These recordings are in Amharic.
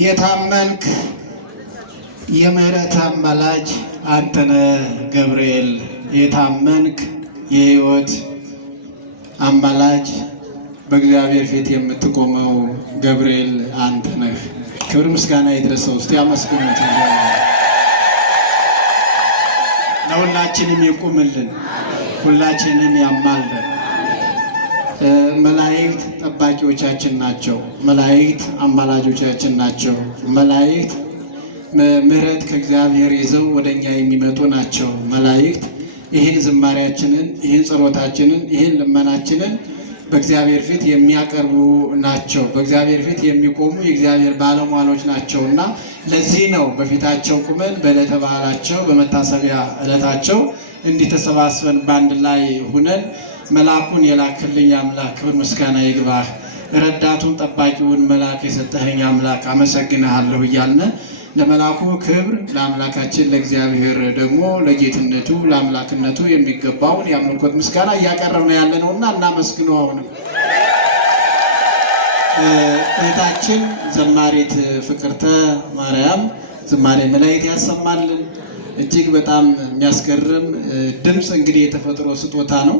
የታመንክ የምህረት አማላጅ አንተነ ገብርኤል የታመንክ የሕይወት አማላጅ በእግዚአብሔር ፊት የምትቆመው ገብርኤል አንተ ነህ። ክብር ምስጋና ይድረሰው። እስቲ አመስግኑት። ለሁላችንም ይቁምልን፣ ሁላችንም ያማልደን። መላእክት ጠባቂዎቻችን ናቸው። መላእክት አማላጆቻችን ናቸው። መላእክት ምሕረት ከእግዚአብሔር ይዘው ወደኛ የሚመጡ ናቸው። መላእክት ይህን ዝማሬያችንን፣ ይህን ጸሎታችንን፣ ይህን ልመናችንን በእግዚአብሔር ፊት የሚያቀርቡ ናቸው። በእግዚአብሔር ፊት የሚቆሙ የእግዚአብሔር ባለሟሎች ናቸውና ለዚህ ነው በፊታቸው ቁመን በዕለተ በዓላቸው በመታሰቢያ ዕለታቸው እንዲህ ተሰባስበን በአንድ ላይ ሁነን መልአኩን የላክልኝ አምላክ ክብር ምስጋና ይግባህ፣ ረዳቱን ጠባቂውን መልአክ የሰጠኸኝ አምላክ አመሰግንሃለሁ እያልን ለመላኩ ክብር ለአምላካችን ለእግዚአብሔር ደግሞ ለጌትነቱ ለአምላክነቱ የሚገባውን የአምልኮት ምስጋና እያቀረብን ያለነውና እናመስግነው። አሁንም እህታችን ዘማሪት ፍቅርተ ማርያም ዝማሬ መላእክት ያሰማልን። እጅግ በጣም የሚያስገርም ድምፅ እንግዲህ የተፈጥሮ ስጦታ ነው።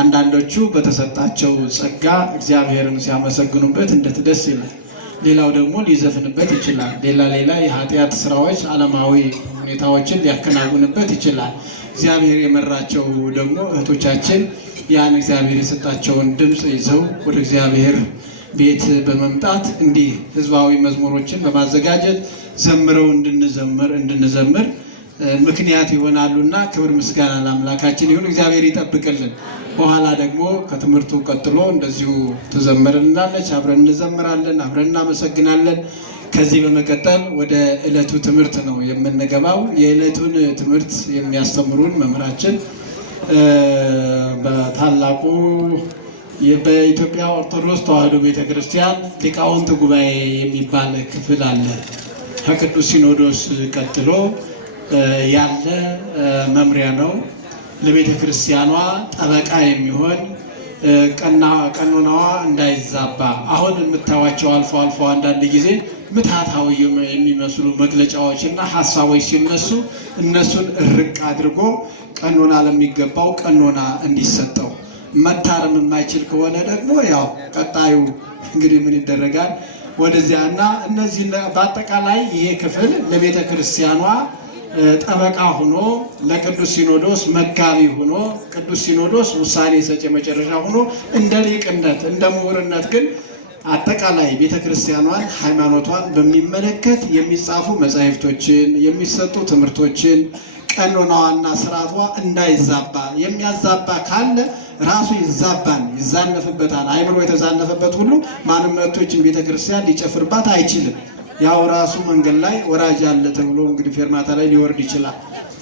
አንዳንዶቹ በተሰጣቸው ጸጋ እግዚአብሔርን ሲያመሰግኑበት እንዴት ደስ ይላል። ሌላው ደግሞ ሊዘፍንበት ይችላል። ሌላ የኃጢአት ስራዎች ዓለማዊ ሁኔታዎችን ሊያከናውንበት ይችላል። እግዚአብሔር የመራቸው ደግሞ እህቶቻችን ያን እግዚአብሔር የሰጣቸውን ድምፅ ይዘው ወደ እግዚአብሔር ቤት በመምጣት እንዲህ ህዝባዊ መዝሙሮችን በማዘጋጀት ዘምረው እንድንዘምር ምክንያት ይሆናሉና ክብር ምስጋና ለአምላካችን ይሁን። እግዚአብሔር ይጠብቅልን። በኋላ ደግሞ ከትምህርቱ ቀጥሎ እንደዚሁ ትዘምርልናለች። አብረን እንዘምራለን፣ አብረን እናመሰግናለን። ከዚህ በመቀጠል ወደ ዕለቱ ትምህርት ነው የምንገባው። የዕለቱን ትምህርት የሚያስተምሩን መምህራችን በታላቁ በኢትዮጵያ ኦርቶዶክስ ተዋሕዶ ቤተክርስቲያን ሊቃውንት ጉባኤ የሚባል ክፍል አለ። ከቅዱስ ሲኖዶስ ቀጥሎ ያለ መምሪያ ነው። ለቤተ ክርስቲያኗ ጠበቃ የሚሆን ቀኖናዋ እንዳይዛባ አሁን የምታዩዋቸው አልፎ አልፎ አንዳንድ ጊዜ ምትሃታዊ የሚመስሉ መግለጫዎችና ሀሳቦች ሲነሱ እነሱን እርቅ አድርጎ ቀኖና ለሚገባው ቀኖና እንዲሰጠው፣ መታረም የማይችል ከሆነ ደግሞ ያው ቀጣዩ እንግዲህ ምን ይደረጋል ወደዚያና እነዚህ በአጠቃላይ ይሄ ክፍል ለቤተ ክርስቲያኗ ጠበቃ ሆኖ ለቅዱስ ሲኖዶስ መጋቢ ሆኖ ቅዱስ ሲኖዶስ ውሳኔ ሰጪ መጨረሻ ሆኖ እንደ ሊቅነት እንደ ምሁርነት ግን አጠቃላይ ቤተክርስቲያኗን ሃይማኖቷን በሚመለከት የሚጻፉ መጻሕፍቶችን የሚሰጡ ትምህርቶችን ቀኖናዋና ስርዓቷ እንዳይዛባ የሚያዛባ ካለ ራሱ ይዛነፍበታል። አይምሮ የተዛነፈበት ሁሉ ማንም መጥቶችን ቤተክርስቲያን ሊጨፍርባት አይችልም። ያው ራሱ መንገድ ላይ ወራጅ አለ ተብሎ እንግዲህ ፌርማታ ላይ ሊወርድ ይችላል።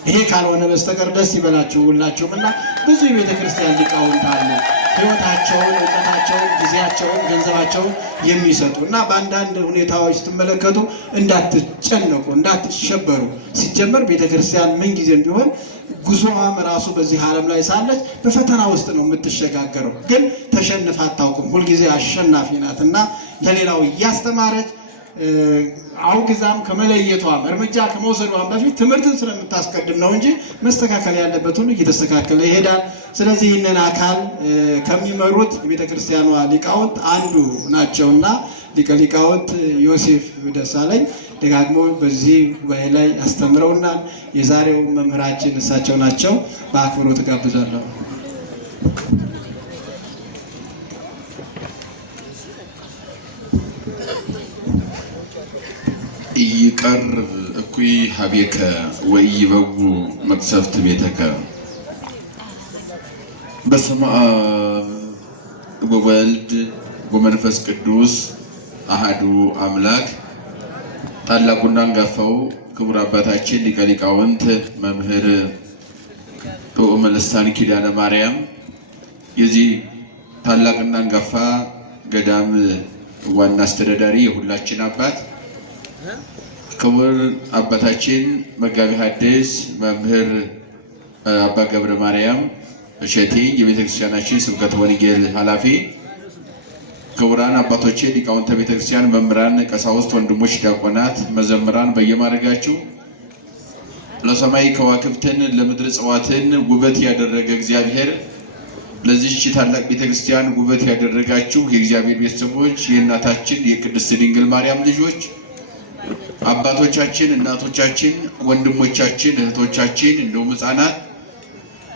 ይሄ ካልሆነ በስተቀር ደስ ይበላችሁ ሁላችሁም እና ብዙ የቤተ ክርስቲያን ሊቃውንት አሉ ሕይወታቸውን፣ እውቀታቸውን፣ ጊዜያቸውን፣ ገንዘባቸውን የሚሰጡ እና በአንዳንድ ሁኔታዎች ስትመለከቱ እንዳትጨነቁ፣ እንዳትሸበሩ። ሲጀመር ቤተ ክርስቲያን ምን ጊዜም ቢሆን ጉዞዋም ራሱ በዚህ ዓለም ላይ ሳለች በፈተና ውስጥ ነው የምትሸጋገረው። ግን ተሸንፋ አታውቅም። ሁልጊዜ አሸናፊ ናትና ለሌላው እያስተማረች አውግዛም ከመለየቷም እርምጃ ከመውሰዷም በፊት ትምህርትን ስለምታስቀድም ነው እንጂ መስተካከል ያለበት ሁሉ እየተስተካከለ ይሄዳል። ስለዚህ ይህንን አካል ከሚመሩት የቤተ ክርስቲያኗ ሊቃውንት አንዱ ናቸውና ሊቀ ሊቃውንት ዮሴፍ ደሳለኝ ደጋግሞ በዚህ ጉባኤ ላይ አስተምረውና የዛሬው መምህራችን እሳቸው ናቸው። በአክብሮት ጋብዛለሁ። ይቀርብ እኩይ ሀቤከ ወይበጉ መቅሰፍት ቤተከ። በስመ አብ ወወልድ ወመንፈስ ቅዱስ አሃዱ አምላክ። ታላቁና አንጋፋው ክቡር አባታችን ሊቀ ሊቃውንት መምህር ጥዑመ ልሳን ኪዳነ ማርያም የዚህ ታላቅና አንጋፋ ገዳም ዋና አስተዳዳሪ የሁላችን አባት ክቡር አባታችን መጋቢ ሐዲስ መምህር አባ ገብረ ማርያም እሸቴ የቤተክርስቲያናችን ስብከተ ወንጌል ኃላፊ፣ ክቡራን አባቶቼ ሊቃውንተ ቤተክርስቲያን፣ መምህራን፣ ቀሳውስት፣ ወንድሞች፣ ዲያቆናት፣ መዘምራን በየማድረጋችሁ ለሰማይ ከዋክብትን ለምድር እጽዋትን ውበት ያደረገ እግዚአብሔር ለዚህች ታላቅ ቤተክርስቲያን ውበት ያደረጋችሁ የእግዚአብሔር ቤተሰቦች፣ የእናታችን የቅድስት ድንግል ማርያም ልጆች፣ አባቶቻችን፣ እናቶቻችን፣ ወንድሞቻችን፣ እህቶቻችን እንደውም ሕፃናት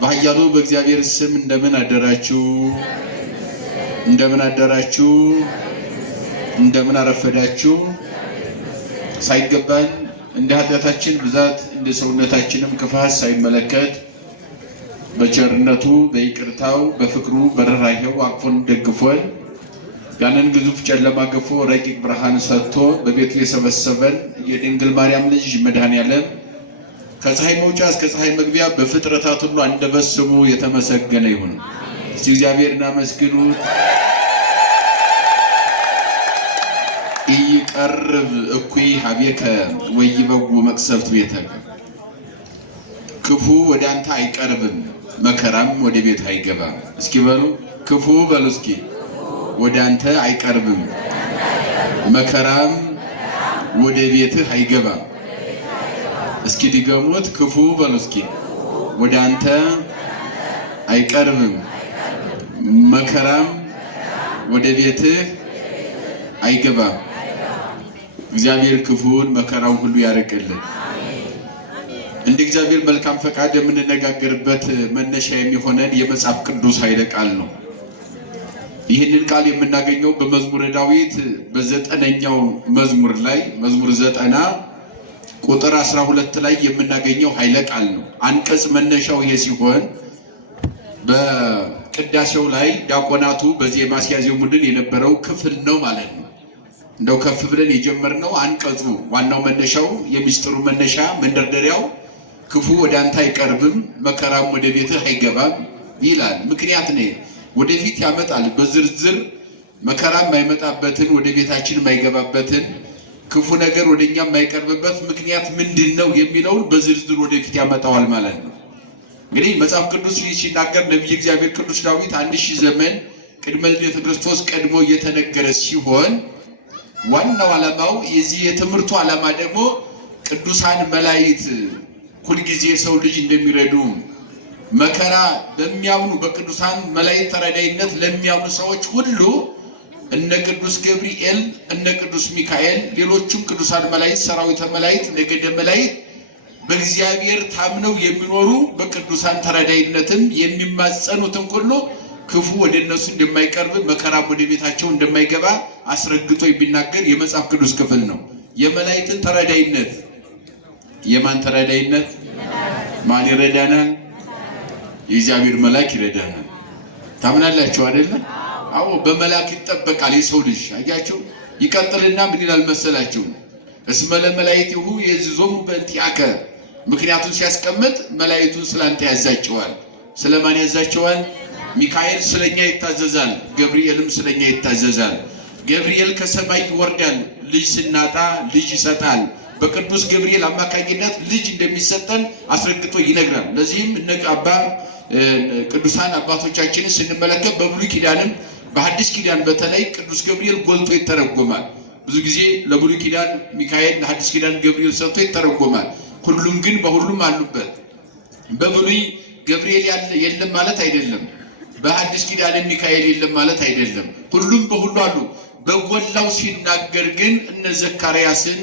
በኃያሉ በእግዚአብሔር ስም እንደምን አደራችሁ? እንደምን አደራችሁ? እንደምን አረፈዳችሁ? ሳይገባን እንደ ኃጢአታችን ብዛት እንደ ሰውነታችንም ክፋት ሳይመለከት በቸርነቱ በይቅርታው በፍቅሩ በርህራሄው አቅፎን ደግፎን ያንን ግዙፍ ጨለማ ገፎ ረቂቅ ብርሃን ሰጥቶ በቤቱ የሰበሰበን የድንግል ማርያም ልጅ መድኃኔዓለም ከፀሐይ መውጫ እስከ ፀሐይ መግቢያ በፍጥረታት ሁሉ አንደበት ስሙ የተመሰገነ ይሁን። እስቲ እግዚአብሔርን አመስግኑት። ያቀርብ እኩይ ሀቤከ ወይበጉ መቅሰፍት ቤተከ። ክፉ ወደ አንተ አይቀርብም መከራም ወደ ቤት አይገባም። እስኪ በሉ ክፉ በሉ እስኪ ወደ አንተ አይቀርብም መከራም ወደ ቤትህ አይገባም። እስኪ ድገሙት። ክፉ በሉ እስኪ ወደ አንተ አይቀርብም መከራም ወደ ቤትህ አይገባም። እግዚአብሔር ክፉን መከራውን ሁሉ ያርቅልን። እንደ እግዚአብሔር መልካም ፈቃድ የምንነጋገርበት መነሻ የሚሆነን የመጽሐፍ ቅዱስ ኃይለ ቃል ነው። ይህንን ቃል የምናገኘው በመዝሙረ ዳዊት በ9ኛው መዝሙር ላይ መዝሙር 90 ቁጥር 12 ላይ የምናገኘው ኃይለ ቃል ነው። አንቀጽ መነሻው ይሄ ሲሆን በቅዳሴው ላይ ዲያቆናቱ በዜማ ሲያዜሙልን የነበረው ክፍል ነው ማለት ነው። እንደው ከፍ ብለን የጀመርነው አንቀጹ ዋናው መነሻው የሚስጥሩ መነሻ መንደርደሪያው ክፉ ወደ አንተ አይቀርብም መከራም ወደ ቤትህ አይገባም ይላል። ምክንያት ነው ወደፊት ያመጣል በዝርዝር መከራም የማይመጣበትን ወደ ቤታችን የማይገባበትን ክፉ ነገር ወደኛ የማይቀርብበት ምክንያት ምንድነው የሚለውን በዝርዝር ወደፊት ያመጣዋል ማለት ነው። እንግዲህ መጽሐፍ ቅዱስ ሲናገር ነብይ እግዚአብሔር ቅዱስ ዳዊት 1000 ዘመን ቅድመ ልደተ ክርስቶስ ቀድሞ እየተነገረ ሲሆን ዋናው ዓላማው የዚህ የትምህርቱ ዓላማ ደግሞ ቅዱሳን መላእክት ሁልጊዜ ሰው ልጅ እንደሚረዱ መከራ በሚያምኑ በቅዱሳን መላእክት ተራዳይነት ለሚያምኑ ሰዎች ሁሉ እነ ቅዱስ ገብርኤል እነ ቅዱስ ሚካኤል ሌሎችም ቅዱሳን መላእክት ሰራዊተ መላእክት ነገደ መላእክት በእግዚአብሔር ታምነው የሚኖሩ በቅዱሳን ተራዳይነትም የሚማጸኑትን ሁሉ ክፉ ወደ እነሱ እንደማይቀርብ መከራም ወደ ቤታቸው እንደማይገባ አስረግጦ የሚናገር የመጽሐፍ ቅዱስ ክፍል ነው። የመላእክትን ተራዳይነት የማን ተራዳይነት? ማን ይረዳናል? የእግዚአብሔር መልአክ ይረዳናል። ታምናላችሁ አይደለ? አዎ በመልአክ ይጠበቃል የሰው ልጅ። አያችሁ ይቀጥልና ምን ይላል መሰላችሁ? እስመ ለመላእክቲሁ የዝዞሙ በእንቲአከ። ምክንያቱም ሲያስቀምጥ መላእክቱን ስላንተ ያዛቸዋል። ስለማን ያዛቸዋል? ሚካኤል ስለኛ ይታዘዛል፣ ገብርኤልም ስለኛ ይታዘዛል። ገብርኤል ከሰማይ ይወርዳል፣ ልጅ ስናጣ ልጅ ይሰጣል። በቅዱስ ገብርኤል አማካኝነት ልጅ እንደሚሰጠን አስረግጦ ይነግራል። ለዚህም እነ ቅዱሳን አባቶቻችንን ስንመለከት በብሉይ ኪዳንም በሐዲስ ኪዳን በተለይ ቅዱስ ገብርኤል ጎልቶ ይተረጎማል። ብዙ ጊዜ ለብሉይ ኪዳን ሚካኤል ለሐዲስ ኪዳን ገብርኤል ሰጥቶ ይተረጎማል። ሁሉም ግን በሁሉም አሉበት። በብሉይ ገብርኤል የለም ማለት አይደለም፣ በሐዲስ ኪዳን ሚካኤል የለም ማለት አይደለም። ሁሉም በሁሉ አሉ። በጎላው ሲናገር ግን እነ ዘካርያስን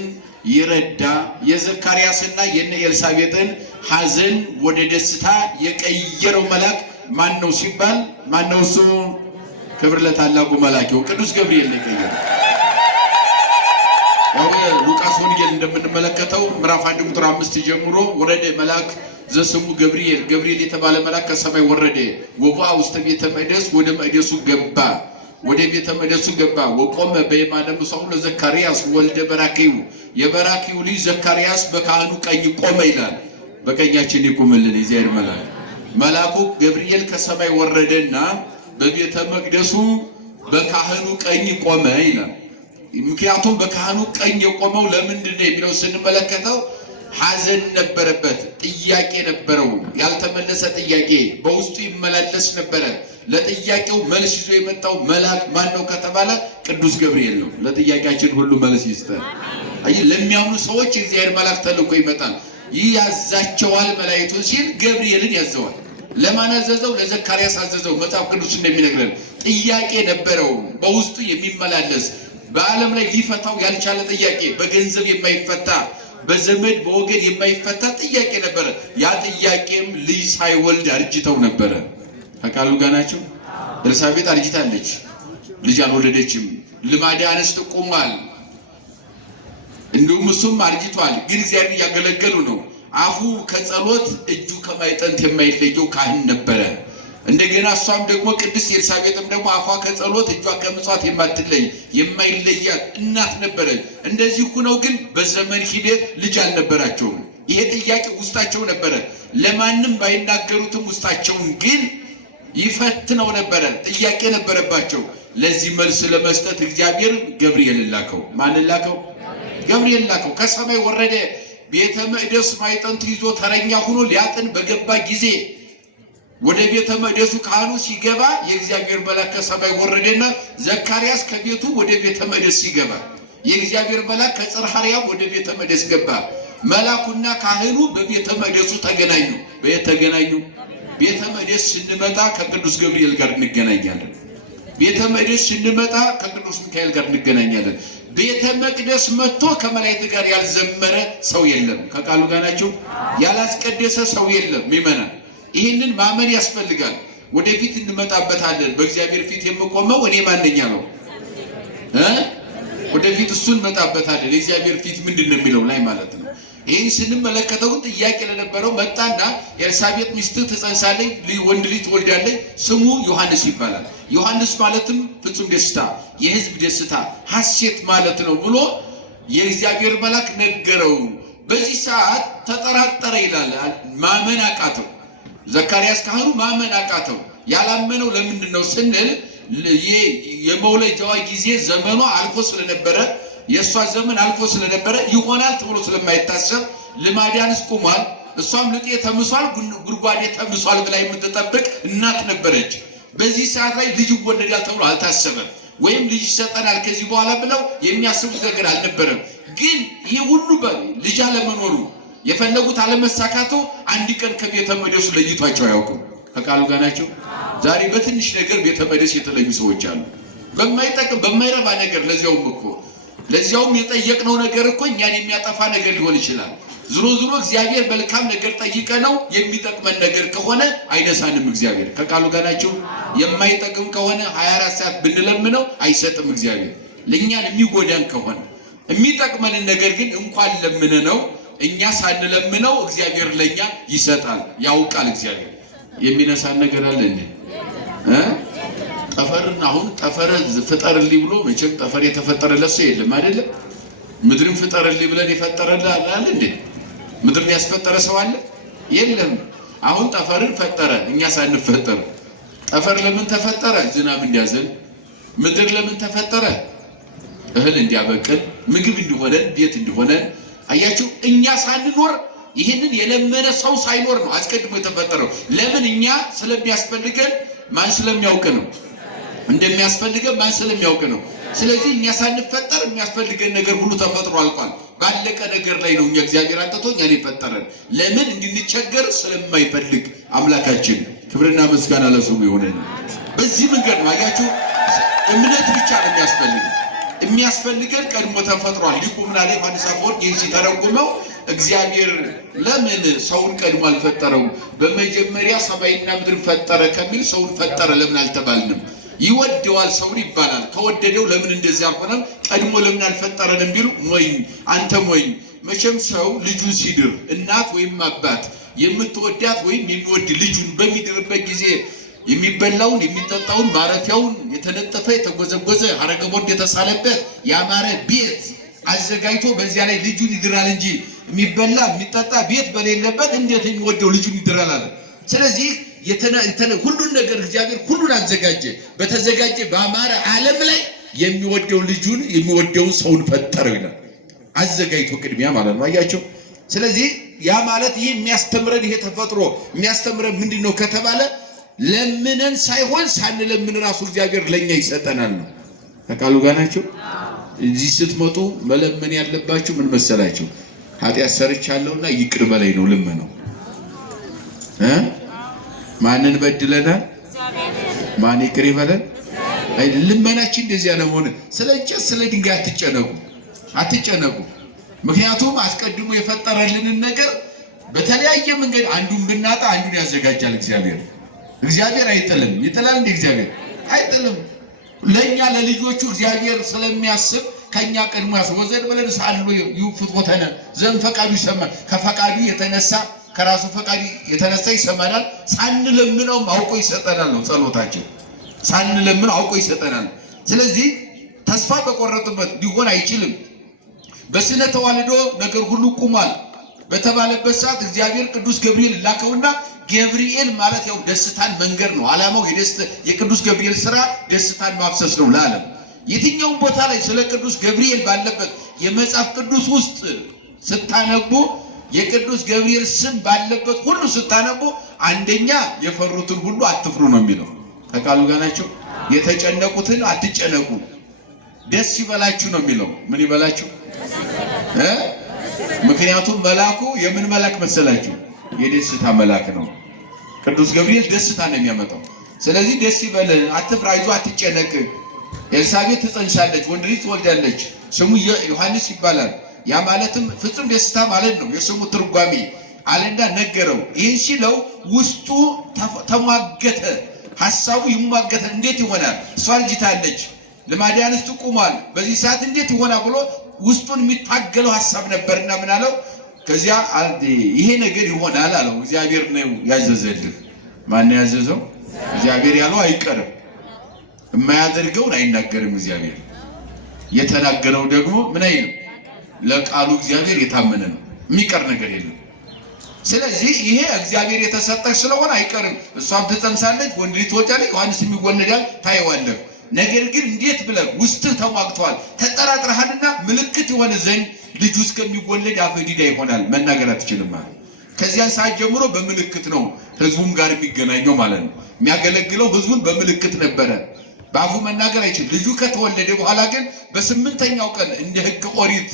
ይረዳ የዘካርያስና የነ ኤልሳቤጥን ሐዘን ወደ ደስታ የቀየረው መልአክ ማን ነው ሲባል ማን ነው እሱ? ክብር ለታላቁ መልአክ ቅዱስ ገብርኤል ነው የቀየረው። ሉቃስ ወንጌል እንደምንመለከተው ምዕራፍ 1 ቁጥር 5 ጀምሮ ወረደ መልአክ ዘስሙ ገብርኤል ገብርኤል የተባለ መልአክ ከሰማይ ወረደ ወቦአ ውስተ ቤተ መቅደስ ወደ መቅደሱ ገባ ወደ ቤተ መቅደሱ ገባ ወቆመ በየማነ ሙሳው ለዘካርያስ ወልደ በራኪው የበራኪው ልጅ ዘካርያስ በካህኑ ቀኝ ቆመ ይላል። በቀኛችን ይቆምልን የእግዚአብሔር መልአክ። መልአኩ ገብርኤል ከሰማይ ወረደና በቤተ መቅደሱ በካህኑ ቀኝ ቆመ ይላል። ምክንያቱም በካህኑ ቀኝ የቆመው ለምንድን ነው የሚለው ስንመለከተው ሐዘን ነበረበት፣ ጥያቄ ነበረው፣ ያልተመለሰ ጥያቄ በውስጡ ይመላለስ ነበረ። ለጥያቄው መልስ ይዞ የመጣው መልአክ ማን ነው ከተባለ ቅዱስ ገብርኤል ነው። ለጥያቄያችን ሁሉ መልስ ይስጠን። ለሚያምኑ ሰዎች የእግዚአብሔር መልአክ ተልኮ ይመጣል፣ ያዛቸዋል። መላእክቱን ሲል ገብርኤልን ያዘዋል። ለማን አዘዘው? ለዘካርያስ አዘዘው። መጽሐፍ ቅዱስ እንደሚነግረን ጥያቄ ነበረው በውስጡ የሚመላለስ በዓለም ላይ ሊፈታው ያልቻለ ጥያቄ፣ በገንዘብ የማይፈታ በዘመድ በወገን የማይፈታ ጥያቄ ነበረ። ያ ጥያቄም ልጅ ሳይወልድ አርጅተው ነበረ። ከቃሉ ጋር ናቸው። ኤልሳቤጥ አርጅታለች፣ ልጅ አልወለደችም። ልማደ አንስት ቆሟል፣ እንዲሁም እሱም አርጅቷል። ግን እግዚአብሔር እያገለገሉ ነው። አፉ ከጸሎት እጁ ከማይጠንት የማይለየው ካህን ነበረ። እንደገና እሷም ደግሞ ቅድስት ኤልሳቤጥም ደግሞ አፏ ከጸሎት እጇ ከምጽዋት የማትለይ የማይለያት እናት ነበረች። እንደዚህ ሆነው ግን በዘመን ሂደት ልጅ አልነበራቸውም። ይሄ ጥያቄ ውስጣቸው ነበረ። ለማንም ባይናገሩትም ውስጣቸውን ግን ይፈትነው ነበረ። ጥያቄ ነበረባቸው። ለዚህ መልስ ለመስጠት እግዚአብሔር ገብርኤል ላከው። ማን ላከው? ገብርኤል ላከው። ከሰማይ ወረደ። ቤተ መቅደስ ማዕጠንት ይዞ ተረኛ ሆኖ ሊያጥን በገባ ጊዜ ወደ ቤተ መቅደሱ ካህኑ ሲገባ የእግዚአብሔር መልአክ ከሰማይ ወረደና ዘካርያስ ከቤቱ ወደ ቤተ መቅደስ ሲገባ የእግዚአብሔር መልአክ ከጽርሐ አርያም ወደ ቤተ መቅደስ ገባ። መልአኩና ካህኑ በቤተ መቅደሱ ተገናኙ። በየተገናኙ ቤተ መቅደስ ስንመጣ ከቅዱስ ገብርኤል ጋር እንገናኛለን። ቤተ መቅደስ ስንመጣ ከቅዱስ ሚካኤል ጋር እንገናኛለን። ቤተ መቅደስ መጥቶ ከመላእክት ጋር ያልዘመረ ሰው የለም። ከቃሉ ጋር ናቸው። ያላስቀደሰ ሰው የለም። ይመናል። ይህንን ማመን ያስፈልጋል። ወደፊት እንመጣበታለን። በእግዚአብሔር ፊት የምቆመው እኔ ማንኛ ነው? ወደፊት እሱን እንመጣበታለን። የእግዚአብሔር ፊት ምንድን ነው የሚለው ላይ ማለት ነው። ይህን ስንመለከተው ጥያቄ ለነበረው መጣና ኤልሳቤጥ ሚስት ትጸንሳለች፣ ወንድ ልጅ ትወልዳለች፣ ስሙ ዮሐንስ ይባላል። ዮሐንስ ማለትም ፍጹም ደስታ፣ የሕዝብ ደስታ፣ ሐሴት ማለት ነው ብሎ የእግዚአብሔር መልአክ ነገረው። በዚህ ሰዓት ተጠራጠረ ይላል። ማመን አቃተው። ዘካርያስ ካህኑ ማመን አቃተው። ያላመነው ለምንድን ነው ስንል የመውለጃዋ ጊዜ ዘመኗ አልፎ ስለነበረ የእሷ ዘመን አልፎ ስለነበረ ይሆናል ተብሎ ስለማይታሰብ ልማዳንስ ቁሟል። እሷም ልጤ ተምሷል፣ ጉድጓዴ ተምሷል ብላ የምትጠብቅ እናት ነበረች። በዚህ ሰዓት ላይ ልጅ ይወለዳል ተብሎ አልታሰበም። ወይም ልጅ ይሰጠናል ከዚህ በኋላ ብለው የሚያስቡት ነገር አልነበረም። ግን ይህ ሁሉ ልጅ አለመኖሩ የፈለጉት አለመሳካቱ አንድ ቀን ከቤተ መቅደሱ ለይቷቸው አያውቁም። ከቃሉ ጋር ናቸው። ዛሬ በትንሽ ነገር ቤተ መቅደስ የተለዩ ሰዎች አሉ። በማይጠቅም በማይረባ ነገር ለዚያውም የጠየቅነው ነገር እኮ እኛን የሚያጠፋ ነገር ሊሆን ይችላል። ዝሮ እግዚአብሔር መልካም ነገር ጠይቀ ነው የሚጠቅመን ነገር ከሆነ አይነሳንም። እግዚአብሔር ከቃሉ ጋር ናቸው። የማይጠቅም ከሆነ 24 ሰዓት ብንለምነው አይሰጥም። እግዚአብሔር ለእኛን የሚጎዳን ከሆነ የሚጠቅመንን ነገር ግን እንኳን ለምነ ነው እኛ ሳንለምነው እግዚአብሔር ለኛ ይሰጣል። ያውቃል። እግዚአብሔር የሚነሳን ነገር አለ እንዴ? ጠፈርን አሁን ጠፈር ፍጠርልኝ ብሎ መቼም ጠፈር የተፈጠረለት ሰው የለም አይደለ? ምድርን ፍጠርልኝ ብለን የፈጠረለ አለ እንዴ? ምድርን ያስፈጠረ ሰው አለ? የለም። አሁን ጠፈርን ፈጠረ እኛ ሳንፈጠር። ጠፈር ለምን ተፈጠረ? ዝናብ እንዲያዘን። ምድር ለምን ተፈጠረ? እህል እንዲያበቅል፣ ምግብ እንዲሆነን፣ ቤት እንዲሆነን። አያችሁ፣ እኛ ሳንኖር ይህንን የለመነ ሰው ሳይኖር ነው አስቀድሞ የተፈጠረው። ለምን? እኛ ስለሚያስፈልገን ማን ስለሚያውቅ ነው? እንደሚያስፈልገን ማን ስለሚያውቅ ነው? ስለዚህ እኛ ሳንፈጠር የሚያስፈልገን ነገር ሁሉ ተፈጥሮ አልቋል። ባለቀ ነገር ላይ ነው እኛ እግዚአብሔር አጥቶ እኛን የፈጠረን። ለምን? እንድንቸገር ስለማይፈልግ አምላካችን ክብርና ምስጋና ለስሙ ይሁን። በዚህ መንገድ ነው። አያችሁ፣ እምነት ብቻ ነው የሚያስፈልገን ቀድሞ ተፈጥሯል። ሊቁ ምናለ ዮሐንስ አፈወርቅ ይህን ሲተረጉመው እግዚአብሔር ለምን ሰውን ቀድሞ አልፈጠረው? በመጀመሪያ ሰማይና ምድር ፈጠረ ከሚል ሰውን ፈጠረ ለምን አልተባልንም? ይወደዋል ሰውን ይባላል። ከወደደው ለምን እንደዚህ አልሆነም? ቀድሞ ለምን አልፈጠረንም ቢሉ ሞኝ አንተ ሞኝ። መቼም ሰው ልጁን ሲድር እናት ወይም አባት የምትወዳት ወይም የሚወድ ልጁን በሚድርበት ጊዜ የሚበላውን የሚጠጣውን ማረፊያውን የተነጠፈ የተጎዘጎዘ ሐረገቦርድ የተሳለበት ያማረ ቤት አዘጋጅቶ በዚያ ላይ ልጁን ይድራል እንጂ የሚበላ የሚጠጣ ቤት በሌለበት እንዴት የሚወደው ልጁን ይድራል አለ። ስለዚህ ሁሉን ነገር እግዚአብሔር ሁሉን አዘጋጀ። በተዘጋጀ በአማረ ዓለም ላይ የሚወደው ልጁን የሚወደውን ሰውን ፈጠረው ይላል። አዘጋጅቶ ቅድሚያ ማለት ነው። አያቸው። ስለዚህ ያ ማለት ይህ የሚያስተምረን ይሄ ተፈጥሮ የሚያስተምረን ምንድን ነው ከተባለ ለምነን ሳይሆን ሳንለምን ራሱ እግዚአብሔር ለኛ ይሰጠናል ነው። ከቃሉ ጋር ናቸው። እዚህ ስትመጡ መለመን ያለባችሁ ምን መሰላችሁ? ኃጢአት ሰርቻለሁና ይቅር በለኝ ነው ልመናው። ማንን በድለናል? ማን ይቅር ይበለን? ልመናችን እንደዚያ ነው ሆነ። ስለ እንጨት ስለ ድንጋይ አትጨነቁ። ምክንያቱም አስቀድሞ የፈጠረልንን ነገር በተለያየ መንገድ አንዱን ብናጣ አንዱን ያዘጋጃል እግዚአብሔር አይጥልም። ይጥላል እንደ እግዚአብሔር አይጥልም። ለኛ ለልጆቹ እግዚአብሔር ስለሚያስብ ከኛ ቀድሞ ያስወዘድ ብለን ሳሉ ይፍትወተነ ዘን ፈቃዱ ይሰማል። ከፈቃዱ የተነሳ ከራሱ ፈቃዱ የተነሳ ይሰማናል። ሳንለምነው አውቆ ይሰጠናል ነው ጸሎታችን። ሳንለምነው አውቆ ይሰጠናል። ስለዚህ ተስፋ በቆረጥበት ሊሆን አይችልም። በስነ ተዋልዶ ነገር ሁሉ ቁሟል በተባለበት ሰዓት እግዚአብሔር ቅዱስ ገብርኤል ላከውና ገብርኤል ማለት ያው ደስታን መንገር ነው። ዓላማው የቅዱስ ገብርኤል ስራ ደስታን ማፍሰስ ነው ለዓለም። የትኛውም ቦታ ላይ ስለ ቅዱስ ገብርኤል ባለበት የመጽሐፍ ቅዱስ ውስጥ ስታነቡ የቅዱስ ገብርኤል ስም ባለበት ሁሉ ስታነቡ አንደኛ የፈሩትን ሁሉ አትፍሩ ነው የሚለው። ከቃሉ ጋር ናቸው። የተጨነቁትን አትጨነቁ፣ ደስ ይበላችሁ ነው የሚለው። ምን ይበላችሁ? ምክንያቱም መልአኩ የምን መልአክ መሰላችሁ? የደስታ መልአክ ነው። ቅዱስ ገብርኤል ደስታ ነው የሚያመጣው። ስለዚህ ደስ ይበልህ፣ አትፍራ፣ አይዞህ፣ አትጨነቅ። ኤልሳቤጥ ትጸንሳለች፣ ወንድ ልጅ ትወልዳለች፣ ስሙ ዮሐንስ ይባላል። ያ ማለትም ፍጹም ደስታ ማለት ነው የስሙ ትርጓሜ አለና ነገረው። ይህን ሲለው ውስጡ ተሟገተ፣ ሐሳቡ ይሟገተ። እንዴት ይሆናል? እሷ ልጅታለች፣ ልማደ አንስት ቁሟል፣ በዚህ ሰዓት እንዴት ይሆናል ብሎ ውስጡን የሚታገለው ሐሳብ ነበርና ምን አለው? ከዚያ ይሄ ነገር ይሆናል አለው። እግዚአብሔር ነው ያዘዘልህ። ማን ያዘዘው? እግዚአብሔር ያለው አይቀርም። የማያደርገውን አይናገርም። እግዚአብሔር የተናገረው ደግሞ ምን አይልም። ለቃሉ እግዚአብሔር የታመነ ነው፣ የሚቀር ነገር የለም። ስለዚህ ይሄ እግዚአብሔር የተሰጠች ስለሆነ አይቀርም። እሷም ትጸንሳለች፣ ወንድ ልጅ ትወልዳለች፣ ዮሐንስ ይወለዳል፣ ታየዋለህ። ነገር ግን እንዴት ብለህ ውስጥህ ተሟግተዋል፣ ተጠራጥረሃልና ምልክት የሆነ ዘንድ ልጁ እስከሚወለድ አፈ ዲዳ ይሆናል፣ መናገር አትችልም ማለት። ከዚያን ሰዓት ጀምሮ በምልክት ነው ህዝቡም ጋር የሚገናኘው ማለት ነው። የሚያገለግለው ህዝቡን በምልክት ነበረ። በአፉ መናገር አይችልም። ልጁ ከተወለደ በኋላ ግን በስምንተኛው ቀን እንደ ህግ ኦሪት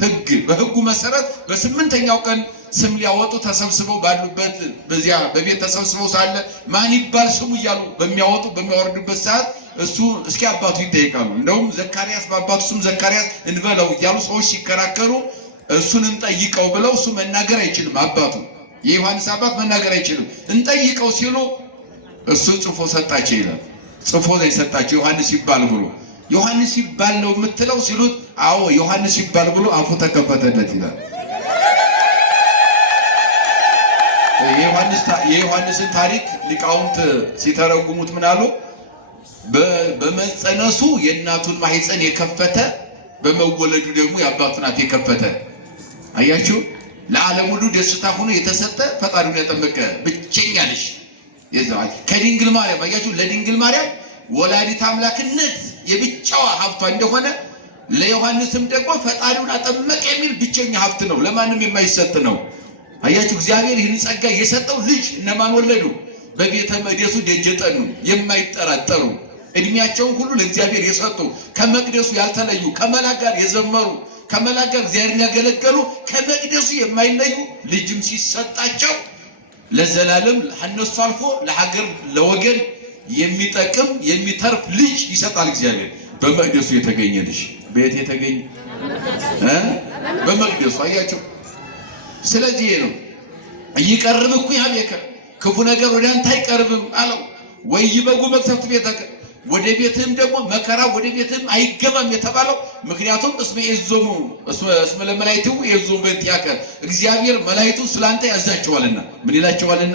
ህግ በህጉ መሰረት በስምንተኛው ቀን ስም ሊያወጡ ተሰብስበው ባሉበት በዚያ በቤት ተሰብስበው ሳለ ማን ይባል ስሙ እያሉ በሚያወርዱበት ሰዓት እሱ እስኪ አባቱ ይጠይቃሉ። እንደውም ዘካርያስ በአባቱ ስም ዘካርያስ እንበለው እያሉ ሰዎች ሲከራከሩ እሱን እንጠይቀው ብለው እሱ መናገር አይችልም። አባቱ የዮሐንስ አባት መናገር አይችልም። እንጠይቀው ሲሉ እሱ ጽፎ ሰጣቸው ይላል። ጽፎ ላይ ሰጣቸው ዮሐንስ ይባል ብሎ። ዮሐንስ ይባል ነው የምትለው ሲሉት አዎ ዮሐንስ ይባል ብሎ አፉ ተከፈተለት ይላል። የዮሐንስን ታሪክ ሊቃውንት ሲተረጉሙት ምን አሉ? በመጸነሱ የእናቱን ማህፀን የከፈተ በመወለዱ ደግሞ የአባቱን አፍ የከፈተ። አያችሁ፣ ለዓለም ሁሉ ደስታ ሆኖ የተሰጠ ፈጣሪውን ያጠመቀ ብቸኛ ልጅ ከድንግል ማርያም። አያችሁ፣ ለድንግል ማርያም ወላዲት አምላክነት የብቻዋ ሀብቷ እንደሆነ ለዮሐንስም ደግሞ ፈጣሪውን አጠመቀ የሚል ብቸኛ ሀብት ነው፣ ለማንም የማይሰጥ ነው። አያችሁ፣ እግዚአብሔር ይህን ጸጋ የሰጠው ልጅ እነማን ወለዱ? በቤተ መቅደሱ ደጅ የጠኑ የማይጠራጠሩ እድሜያቸውን ሁሉ ለእግዚአብሔር የሰጡ ከመቅደሱ ያልተለዩ ከመላክ ጋር የዘመሩ ከመላክ ጋር እግዚአብሔርን ያገለገሉ ከመቅደሱ የማይለዩ ልጅም ሲሰጣቸው ለዘላለም እነሱ አልፎ ለሀገር ለወገን የሚጠቅም የሚተርፍ ልጅ ይሰጣል እግዚአብሔር። በመቅደሱ የተገኘ ልጅ በየት የተገኘ? በመቅደሱ። አያቸው። ስለዚህ ነው ይቀርብ እኮ ያቤከ ክፉ ነገር ወደ አንተ አይቀርብም አለው። ወይበጉ መቅሰፍት ቤተከ ወደ ቤትህም ደግሞ መከራ ወደ ቤትህም አይገባም የተባለው ምክንያቱም እስመ ለመላእክቱ የዞሙ በእንቲአከ እግዚአብሔር መላእክቱ ስላንተ ያዛቸዋልና። ምን ይላቸዋልና?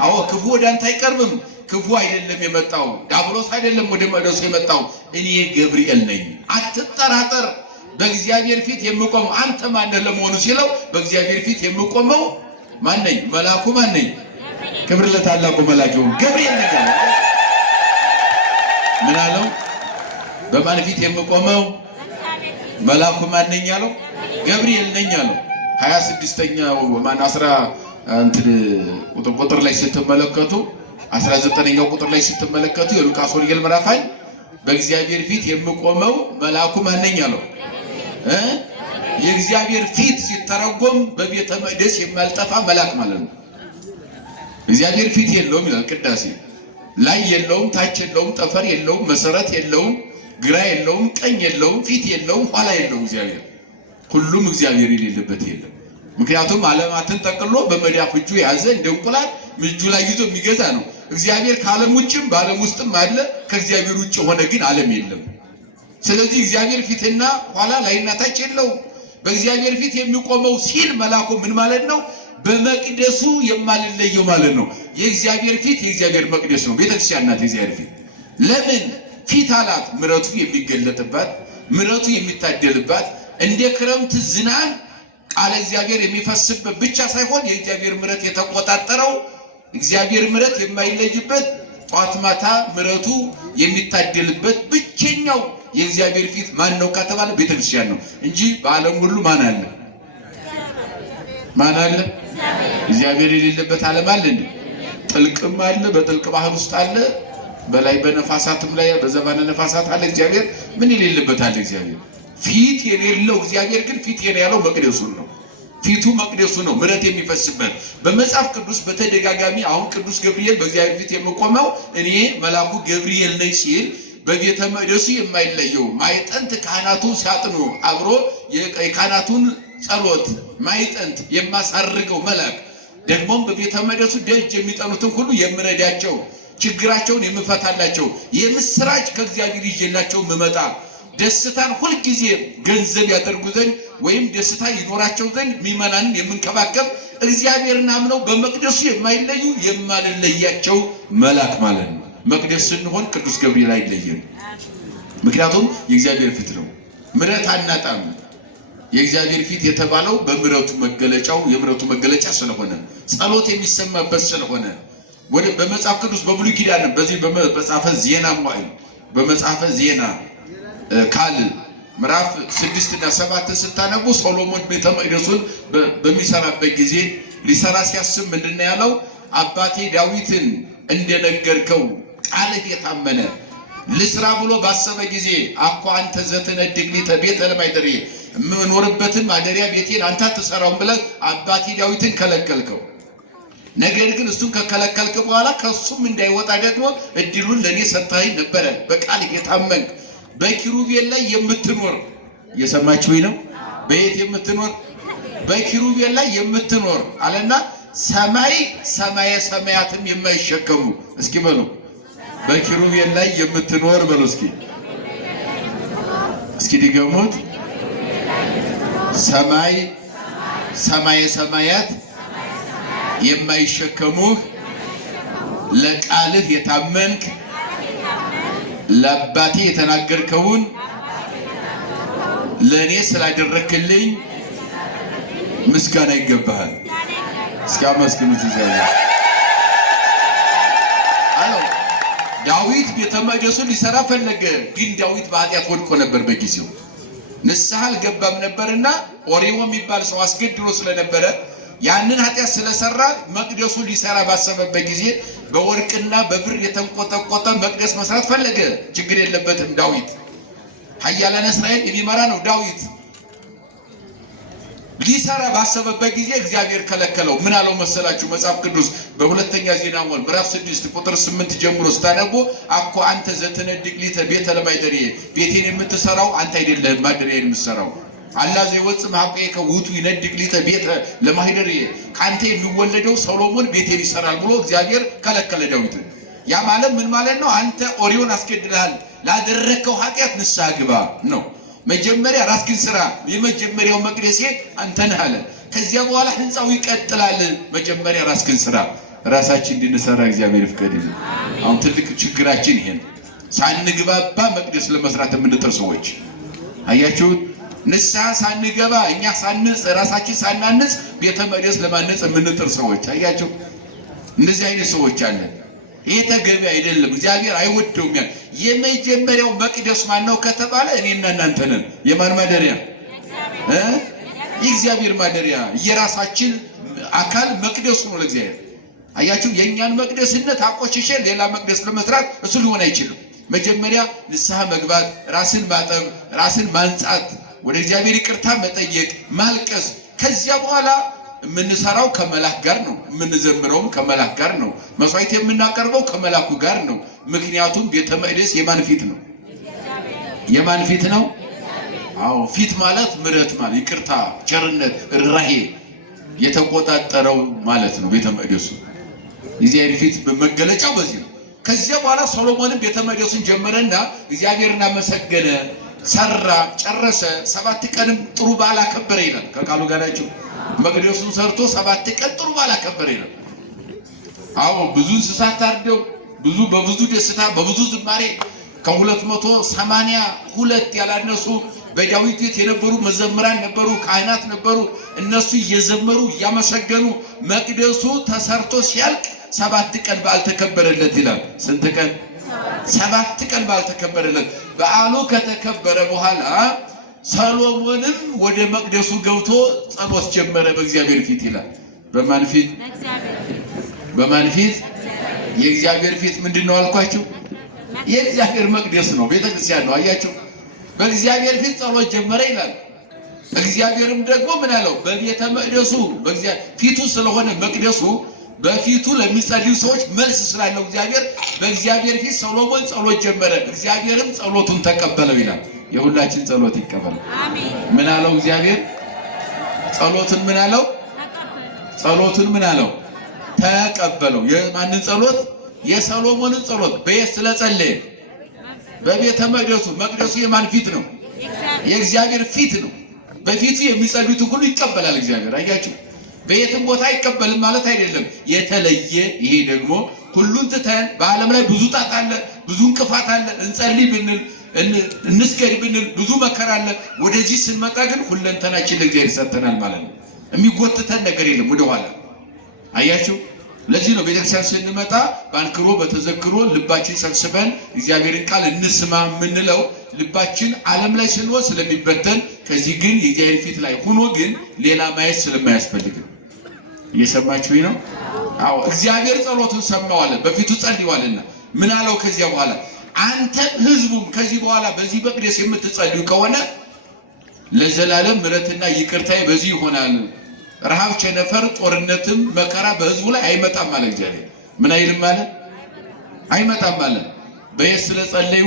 አዎ ክፉ ወደ አንተ አይቀርብም። ክፉ አይደለም የመጣው፣ ዲያብሎስ አይደለም ወደ መቅደሱ የመጣው፣ እኔ ገብርኤል ነኝ። አትጠራጠር፣ በእግዚአብሔር ፊት የምቆመው አንተ ማን ለመሆኑ ሲለው በእግዚአብሔር ፊት የምቆመው ማን ነኝ? መልአኩ ማን ነኝ? ክብር ለታላቁ መልአክ ይሁን ገብርኤል ነገር ነው። ምን አለው? በማን ፊት የምቆመው? መልአኩ ማን ነኝ አለው? ገብርኤል ነኝ አለው። 26ኛው ማን 10 ቁጥር ላይ ስትመለከቱ 19ኛው ቁጥር ላይ ስትመለከቱ የሉቃስ ወንጌል ምዕራፍ 1 በእግዚአብሔር ፊት የምቆመው መልአኩ ማን ነኝ አለው። የእግዚአብሔር ፊት ሲተረጎም በቤተ መቅደስ የማልጠፋ መልአክ ማለት ነው። እግዚአብሔር ፊት የለውም ይላል ቅዳሴ። ላይ የለውም፣ ታች የለውም፣ ጠፈር የለውም፣ መሰረት የለውም፣ ግራ የለውም፣ ቀኝ የለውም፣ ፊት የለውም፣ ኋላ የለውም። እግዚአብሔር ሁሉም እግዚአብሔር የሌለበት የለም። ምክንያቱም ዓለማትን ጠቅሎ በመዳፍ እጁ የያዘ እንደ እንቁላል እጁ ላይ ይዞ የሚገዛ ነው። እግዚአብሔር ከዓለም ውጭም በዓለም ውስጥም አለ። ከእግዚአብሔር ውጭ ሆነ ግን ዓለም የለም። ስለዚህ እግዚአብሔር ፊትና ኋላ ላይና ታች የለውም። በእግዚአብሔር ፊት የሚቆመው ሲል መልአኩ ምን ማለት ነው? በመቅደሱ የማልለየው ማለት ነው። የእግዚአብሔር ፊት የእግዚአብሔር መቅደስ ነው። ቤተክርስቲያን ናት የእግዚአብሔር ፊት። ለምን ፊት አላት? ምሕረቱ የሚገለጥባት፣ ምሕረቱ የሚታደልባት፣ እንደ ክረምት ዝናብ ቃለ እግዚአብሔር የሚፈስበት ብቻ ሳይሆን የእግዚአብሔር ምሕረት የተቆጣጠረው እግዚአብሔር ምሕረት የማይለይበት ጧት ማታ ምሕረቱ የሚታደልበት ብቸኛው የእግዚአብሔር ፊት ማን ነው ከተባለ ቤተክርስቲያን ነው እንጂ በዓለም ሁሉ ማን አለ? ማን አለ? እግዚአብሔር የሌለበት ዓለም አለ እንዴ? ጥልቅም አለ፣ በጥልቅ ባህር ውስጥ አለ፣ በላይ በነፋሳትም ላይ በዘባነ ነፋሳት አለ። እግዚአብሔር ምን የሌለበት አለ? እግዚአብሔር ፊት የሌለው እግዚአብሔር ግን ፊት ያለው መቅደሱን ነው። ፊቱ መቅደሱ ነው፣ ምሕረት የሚፈስበት። በመጽሐፍ ቅዱስ በተደጋጋሚ አሁን ቅዱስ ገብርኤል በእግዚአብሔር ፊት የምቆመው እኔ መልአኩ ገብርኤል ነኝ ሲል በቤተ መቅደሱ የማይለየው ማዕጠንት ካህናቱ ሲያጥኑ አብሮ የካህናቱን ጸሎት ማዕጠንት የማሳርገው መልአክ ደግሞም በቤተ መቅደሱ ደጅ የሚጠኑትን ሁሉ የምረዳቸው ችግራቸውን የምፈታላቸው የምስራች ከእግዚአብሔር ይዤላቸው የምመጣ ደስታን ሁልጊዜ ገንዘብ ያደርጉ ዘንድ ወይም ደስታ ይኖራቸው ዘንድ ምእመናንን የምንከባከብ እግዚአብሔርን አምነው በመቅደሱ የማይለዩ የማንለያቸው መልአክ ማለት ነው። መቅደስ ስንሆን ቅዱስ ገብርኤል አይለየም። ምክንያቱም የእግዚአብሔር ፊት ነው። ምሕረት አናጣም። የእግዚአብሔር ፊት የተባለው በምሕረቱ መገለጫው የምሕረቱ መገለጫ ስለሆነ ጸሎት የሚሰማበት ስለሆነ ወደ በመጽሐፍ ቅዱስ በብሉይ ኪዳን በዚህ በመጽሐፈ ዜና መዋዕል በመጽሐፈ ዜና ካል ምዕራፍ 6 እና 7 ስታነቡ ሶሎሞን ቤተ መቅደሱን በሚሰራበት ጊዜ ሊሰራ ሲያስብ ምንድነው ያለው? አባቴ ዳዊትን እንደነገርከው ቃልህ የታመነ ልስራ ብሎ ባሰበ ጊዜ አኳ አንተ ዘትነድግ ሊተ ቤተ ለማይደርየ የምኖርበትን ማደሪያ ቤቴን አንተ አትሰራውም ብለህ አባቴ ዳዊትን ከለከልከው። ነገር ግን እሱን ከከለከልክ በኋላ ከሱም እንዳይወጣ ደግሞ እድሉን ለኔ ሰጥተኸኝ ነበረ። በቃልህ የታመንክ በኪሩቤል ላይ የምትኖር እየሰማችሁኝ ነው? በየት የምትኖር? በኪሩቤል ላይ የምትኖር አለና ሰማይ ሰማየ ሰማያትም የማይሸከሙ እስኪ በሉ በኪሩቤል ላይ የምትኖር በሉ እስኪ ድገሙት። ሰማይ ሰማየ ሰማያት የማይሸከሙህ ለቃልህ የታመንክ ለአባቴ የተናገርከውን ለኔ ስላደረክልኝ ምስጋና ይገባሃል። እስኪ አመስግኑት ይዘላል። ዳዊት ቤተ መቅደሱን ሊሰራ ፈለገ። ግን ዳዊት በኃጢአት ወድቆ ነበር። በጊዜው ንስሐ አልገባም ነበርና ኦሪዮ የሚባል ሰው አስገድሎ ስለነበረ ያንን ኃጢአት ስለሰራ መቅደሱን ሊሰራ ባሰበበት ጊዜ በወርቅና በብር የተንቆጠቆጠ መቅደስ መስራት ፈለገ። ችግር የለበትም ዳዊት። ኃያላነ እስራኤል የሚመራ ነው ዳዊት። ሊሰራ ባሰበበት ጊዜ እግዚአብሔር ከለከለው። ምን አለው መሰላችሁ? መጽሐፍ ቅዱስ በሁለተኛ ዜና መዋዕል ምዕራፍ 6 ቁጥር 8 ጀምሮ ስታነቡ አኮ አንተ ዘትነድግ ሊተ ቤተ ለማይደርየ ቤቴን የምትሰራው አንተ አይደለህም፣ ማደሪያን የምትሰራው አላዘ ይወጽ ማሐቆከ ውእቱ ይነድግ ሊተ ቤተ ለማይደርየ ካንተ የሚወለደው ሶሎሞን ቤቴን ይሰራል ብሎ እግዚአብሔር ከለከለ ዳዊትን። ያ ማለት ምን ማለት ነው? አንተ ኦሪዮን አስገድለሃል፣ ላደረከው ኃጢአት ንስሐ ግባ ነው። መጀመሪያ ራስህን ስራ፣ የመጀመሪያው መቅደሴ አንተ ነህ አለ። ከዚያ በኋላ ህንጻው ይቀጥላል። መጀመሪያ ራስህን ስራ። ራሳችን እንድንሰራ እግዚአብሔር ይፍቀድልን። አሁን ትልቅ ችግራችን ይሄን ሳንግባባ መቅደስ ለመስራት የምንጥር ሰዎች አያችሁት? ንስሐ ሳንገባ እኛ ሳንጽ ራሳችን ሳናንጽ ቤተ መቅደስ ለማነጽ የምንጥር ሰዎች አያችሁ። እንደዚህ አይነት ሰዎች አለን። ይሄ ተገቢ አይደለም፣ እግዚአብሔር አይወደውም። የመጀመሪያው መቅደስ ማን ነው ከተባለ እኔና እናንተ ነን። የማን ማደሪያ? የእግዚአብሔር ማደሪያ። የራሳችን አካል መቅደሱ ነው ለእግዚአብሔር። አያችሁ፣ የእኛን መቅደስነት አቆሽሼ ሌላ መቅደስ ለመስራት እሱ ሊሆን አይችልም። መጀመሪያ ንስሐ መግባት፣ ራስን ማጠብ፣ ራስን ማንጻት፣ ወደ እግዚአብሔር ይቅርታ መጠየቅ፣ ማልቀስ። ከዚያ በኋላ የምንሰራው ከመላክ ጋር ነው፣ የምንዘምረውም ከመላክ ጋር ነው፣ መስዋዕት የምናቀርበው ከመላኩ ጋር ነው። ምክንያቱም ቤተ መቅደስ የማን ፊት ነው? የማን ፊት ነው? አዎ፣ ፊት ማለት ምሕረት ማለት ይቅርታ፣ ቸርነት፣ ርኅራኄ የተቆጣጠረው ማለት ነው ቤተ መቅደሱ። የእግዚአብሔር ፊት በመገለጫው በዚህ ነው። ከዚያ በኋላ ሶሎሞንም ቤተ መቅደሱን ጀመረና እግዚአብሔርን አመሰገነ፣ ሰራ፣ ጨረሰ። 7 ቀንም ጥሩ በዓል አከበረ ይላል። ከቃሉ ጋር ናቸው። መቅደሱን ሰርቶ 7 ቀን ጥሩ በዓል አከበረ ይላል። አዎ፣ ብዙ እንስሳት ታርደው በብዙ ደስታ በብዙ ዝማሬ ከ282 ያላነሱ በዳዊት ቤት የነበሩ መዘምራን ነበሩ፣ ካህናት ነበሩ። እነሱ እየዘመሩ እያመሰገኑ መቅደሱ ተሰርቶ ሲያልቅ 7 ቀን በዓል ተከበረለት ይላል። ስንት ቀን? 7 ቀን በዓል ተከበረለት። በዓሉ ከተከበረ በኋላ ሰሎሞንም ወደ መቅደሱ ገብቶ ጸሎት ጀመረ በእግዚአብሔር ፊት ይላል። በማን ፊት? በማን ፊት? የእግዚአብሔር ፊት ምንድን ነው አልኳችሁ? የእግዚአብሔር መቅደስ ነው፣ ቤተክርስቲያን ነው። አያችሁ፣ በእግዚአብሔር ፊት ጸሎት ጀመረ ይላል። እግዚአብሔርም ደግሞ ምን አለው? በቤተ መቅደሱ ፊቱ ስለሆነ መቅደሱ በፊቱ ለሚጸልዩ ሰዎች መልስ ስላለው እግዚአብሔር በእግዚአብሔር ፊት ሰሎሞን ጸሎት ጀመረ። እግዚአብሔርም ጸሎቱን ተቀበለው ይላል። የሁላችን ጸሎት ይቀበላል። አሜን። ምን አለው እግዚአብሔር? ጸሎቱን ምን አለው? ጸሎቱን ምን አለው? ተቀበለው። የማንን ጸሎት? የሰሎሞንን ጸሎት። በየት ስለጸለየ? በቤተ መቅደሱ። መቅደሱ የማን ፊት ነው? የእግዚአብሔር ፊት ነው። በፊቱ የሚጸልዩት ሁሉ ይቀበላል እግዚአብሔር። አያችሁ፣ በየትም ቦታ አይቀበልም ማለት አይደለም። የተለየ ይሄ ደግሞ ሁሉን ትተን በዓለም ላይ ብዙ ጣጣ አለ፣ ብዙ እንቅፋት አለ። እንጸልይ ብንል እንስገድ ብንል ብዙ መከራ አለ። ወደዚህ ስንመጣ ግን ሁለንተናችን ለእግዚአብሔር ሰጥተናል ማለት ነው። የሚጎትተን ነገር የለም ወደኋላ። አያችሁ፣ ለዚህ ነው ቤተክርስቲያን ስንመጣ በአንክሮ በተዘክሮ ልባችን ሰብስበን እግዚአብሔርን ቃል እንስማ የምንለው። ልባችን ዓለም ላይ ስንወስድ ስለሚበተን፣ ከዚህ ግን የእግዚአብሔር ፊት ላይ ሆኖ ግን ሌላ ማየት ስለማያስፈልግ። እየሰማችሁ ነው? አዎ፣ እግዚአብሔር ጸሎቱን ሰማዋለ፣ በፊቱ ጸልዩዋልና ምን አለው? ከዚያ በኋላ አንተም ህዝቡም ከዚህ በኋላ በዚህ መቅደስ የምትጸልዩ ከሆነ ለዘላለም ምሕረትና ይቅርታዬ በዚህ ይሆናል። ረሃብ፣ ቸነፈር፣ ጦርነትም መከራ በህዝቡ ላይ አይመጣም ማለት እግዚአብሔር ምን አይልም ማለት አይመጣም ማለት በየት ስለጸለዩ?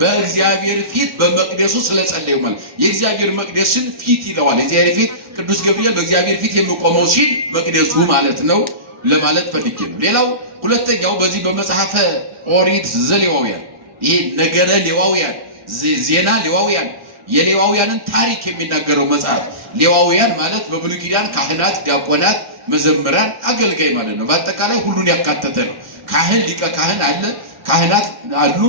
በእግዚአብሔር ፊት በመቅደሱ ስለጸለዩ ማለት የእግዚአብሔር መቅደስን ፊት ይለዋል። የእግዚአብሔር ፊት ቅዱስ ገብርኤል በእግዚአብሔር ፊት የሚቆመው ሲል መቅደሱ ማለት ነው ለማለት ፈልጌ ነው። ሌላው ሁለተኛው በዚህ በመጽሐፈ ኦሪት ዘሌዋውያን ይሄ ነገረ ሌዋውያን ዜና ሌዋውያን የሌዋውያንን ታሪክ የሚናገረው መጽሐፍ። ሌዋውያን ማለት በብሉይ ኪዳን ካህናት፣ ዲያቆናት፣ መዘምራን፣ አገልጋይ ማለት ነው። በአጠቃላይ ሁሉን ያካተተ ነው። ካህን፣ ሊቀ ካህን አለ፣ ካህናት አሉ።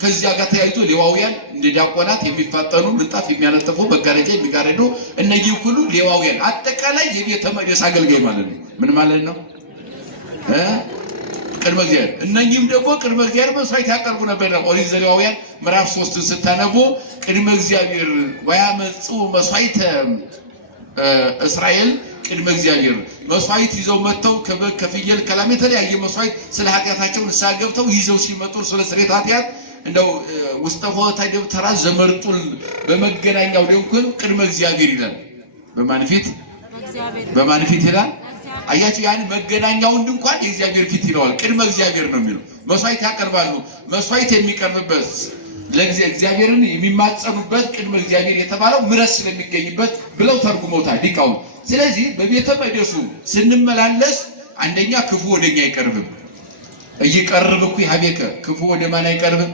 ከዚያ ጋር ተያይዞ ሌዋውያን እንደ ዲያቆናት የሚፋጠኑ፣ ምንጣፍ የሚያነጥፉ፣ መጋረጃ የሚጋርዱ እነዚህ ሁሉ ሌዋውያን አጠቃላይ የቤተ መቅደስ አገልጋይ ማለት ነው። ምን ማለት ነው? ቅድመ እግዚአብሔር። እነኚህም ደግሞ ቅድመ እግዚአብሔር መስዋዕት ያቀርቡ ነበር። ኦሪት ዘሌዋውያን ምዕራፍ 3 ስታነቡ ቅድመ እግዚአብሔር ወያመጹ መስዋዕተ እስራኤል ቅድመ እግዚአብሔር መስዋዕት ይዘው መጥተው ከበግ ከፍየል ከላም የተለያየ መስዋዕት ስለ ኃጢአታቸው ንስሐ ገብተው ይዘው ሲመጡ ስለ ስርየተ ኃጢአት እንደው ውስጠ ሆታ ደብተራ ዘመርጡል በመገናኛው ድንኳን ቅድመ እግዚአብሔር ይላል። በማን ፊት? በማን ፊት ይላል? አያችሁ፣ ያን መገናኛውን ድንኳን የእግዚአብሔር ፊት ይለዋል። ቅድመ እግዚአብሔር ነው የሚለው። መስዋዕት ያቀርባሉ። መስዋዕት የሚቀርብበት ለእግዚአብሔርን የሚማጸኑበት ቅድመ እግዚአብሔር የተባለው ምሕረት ስለሚገኝበት ብለው ተርጉመውታል ሊቃውንት። ስለዚህ በቤተ መቅደሱ ስንመላለስ አንደኛ ክፉ ወደኛ አይቀርብም። እይቀርብኩ ሀቤከ ክፉ ወደ ማን አይቀርብም?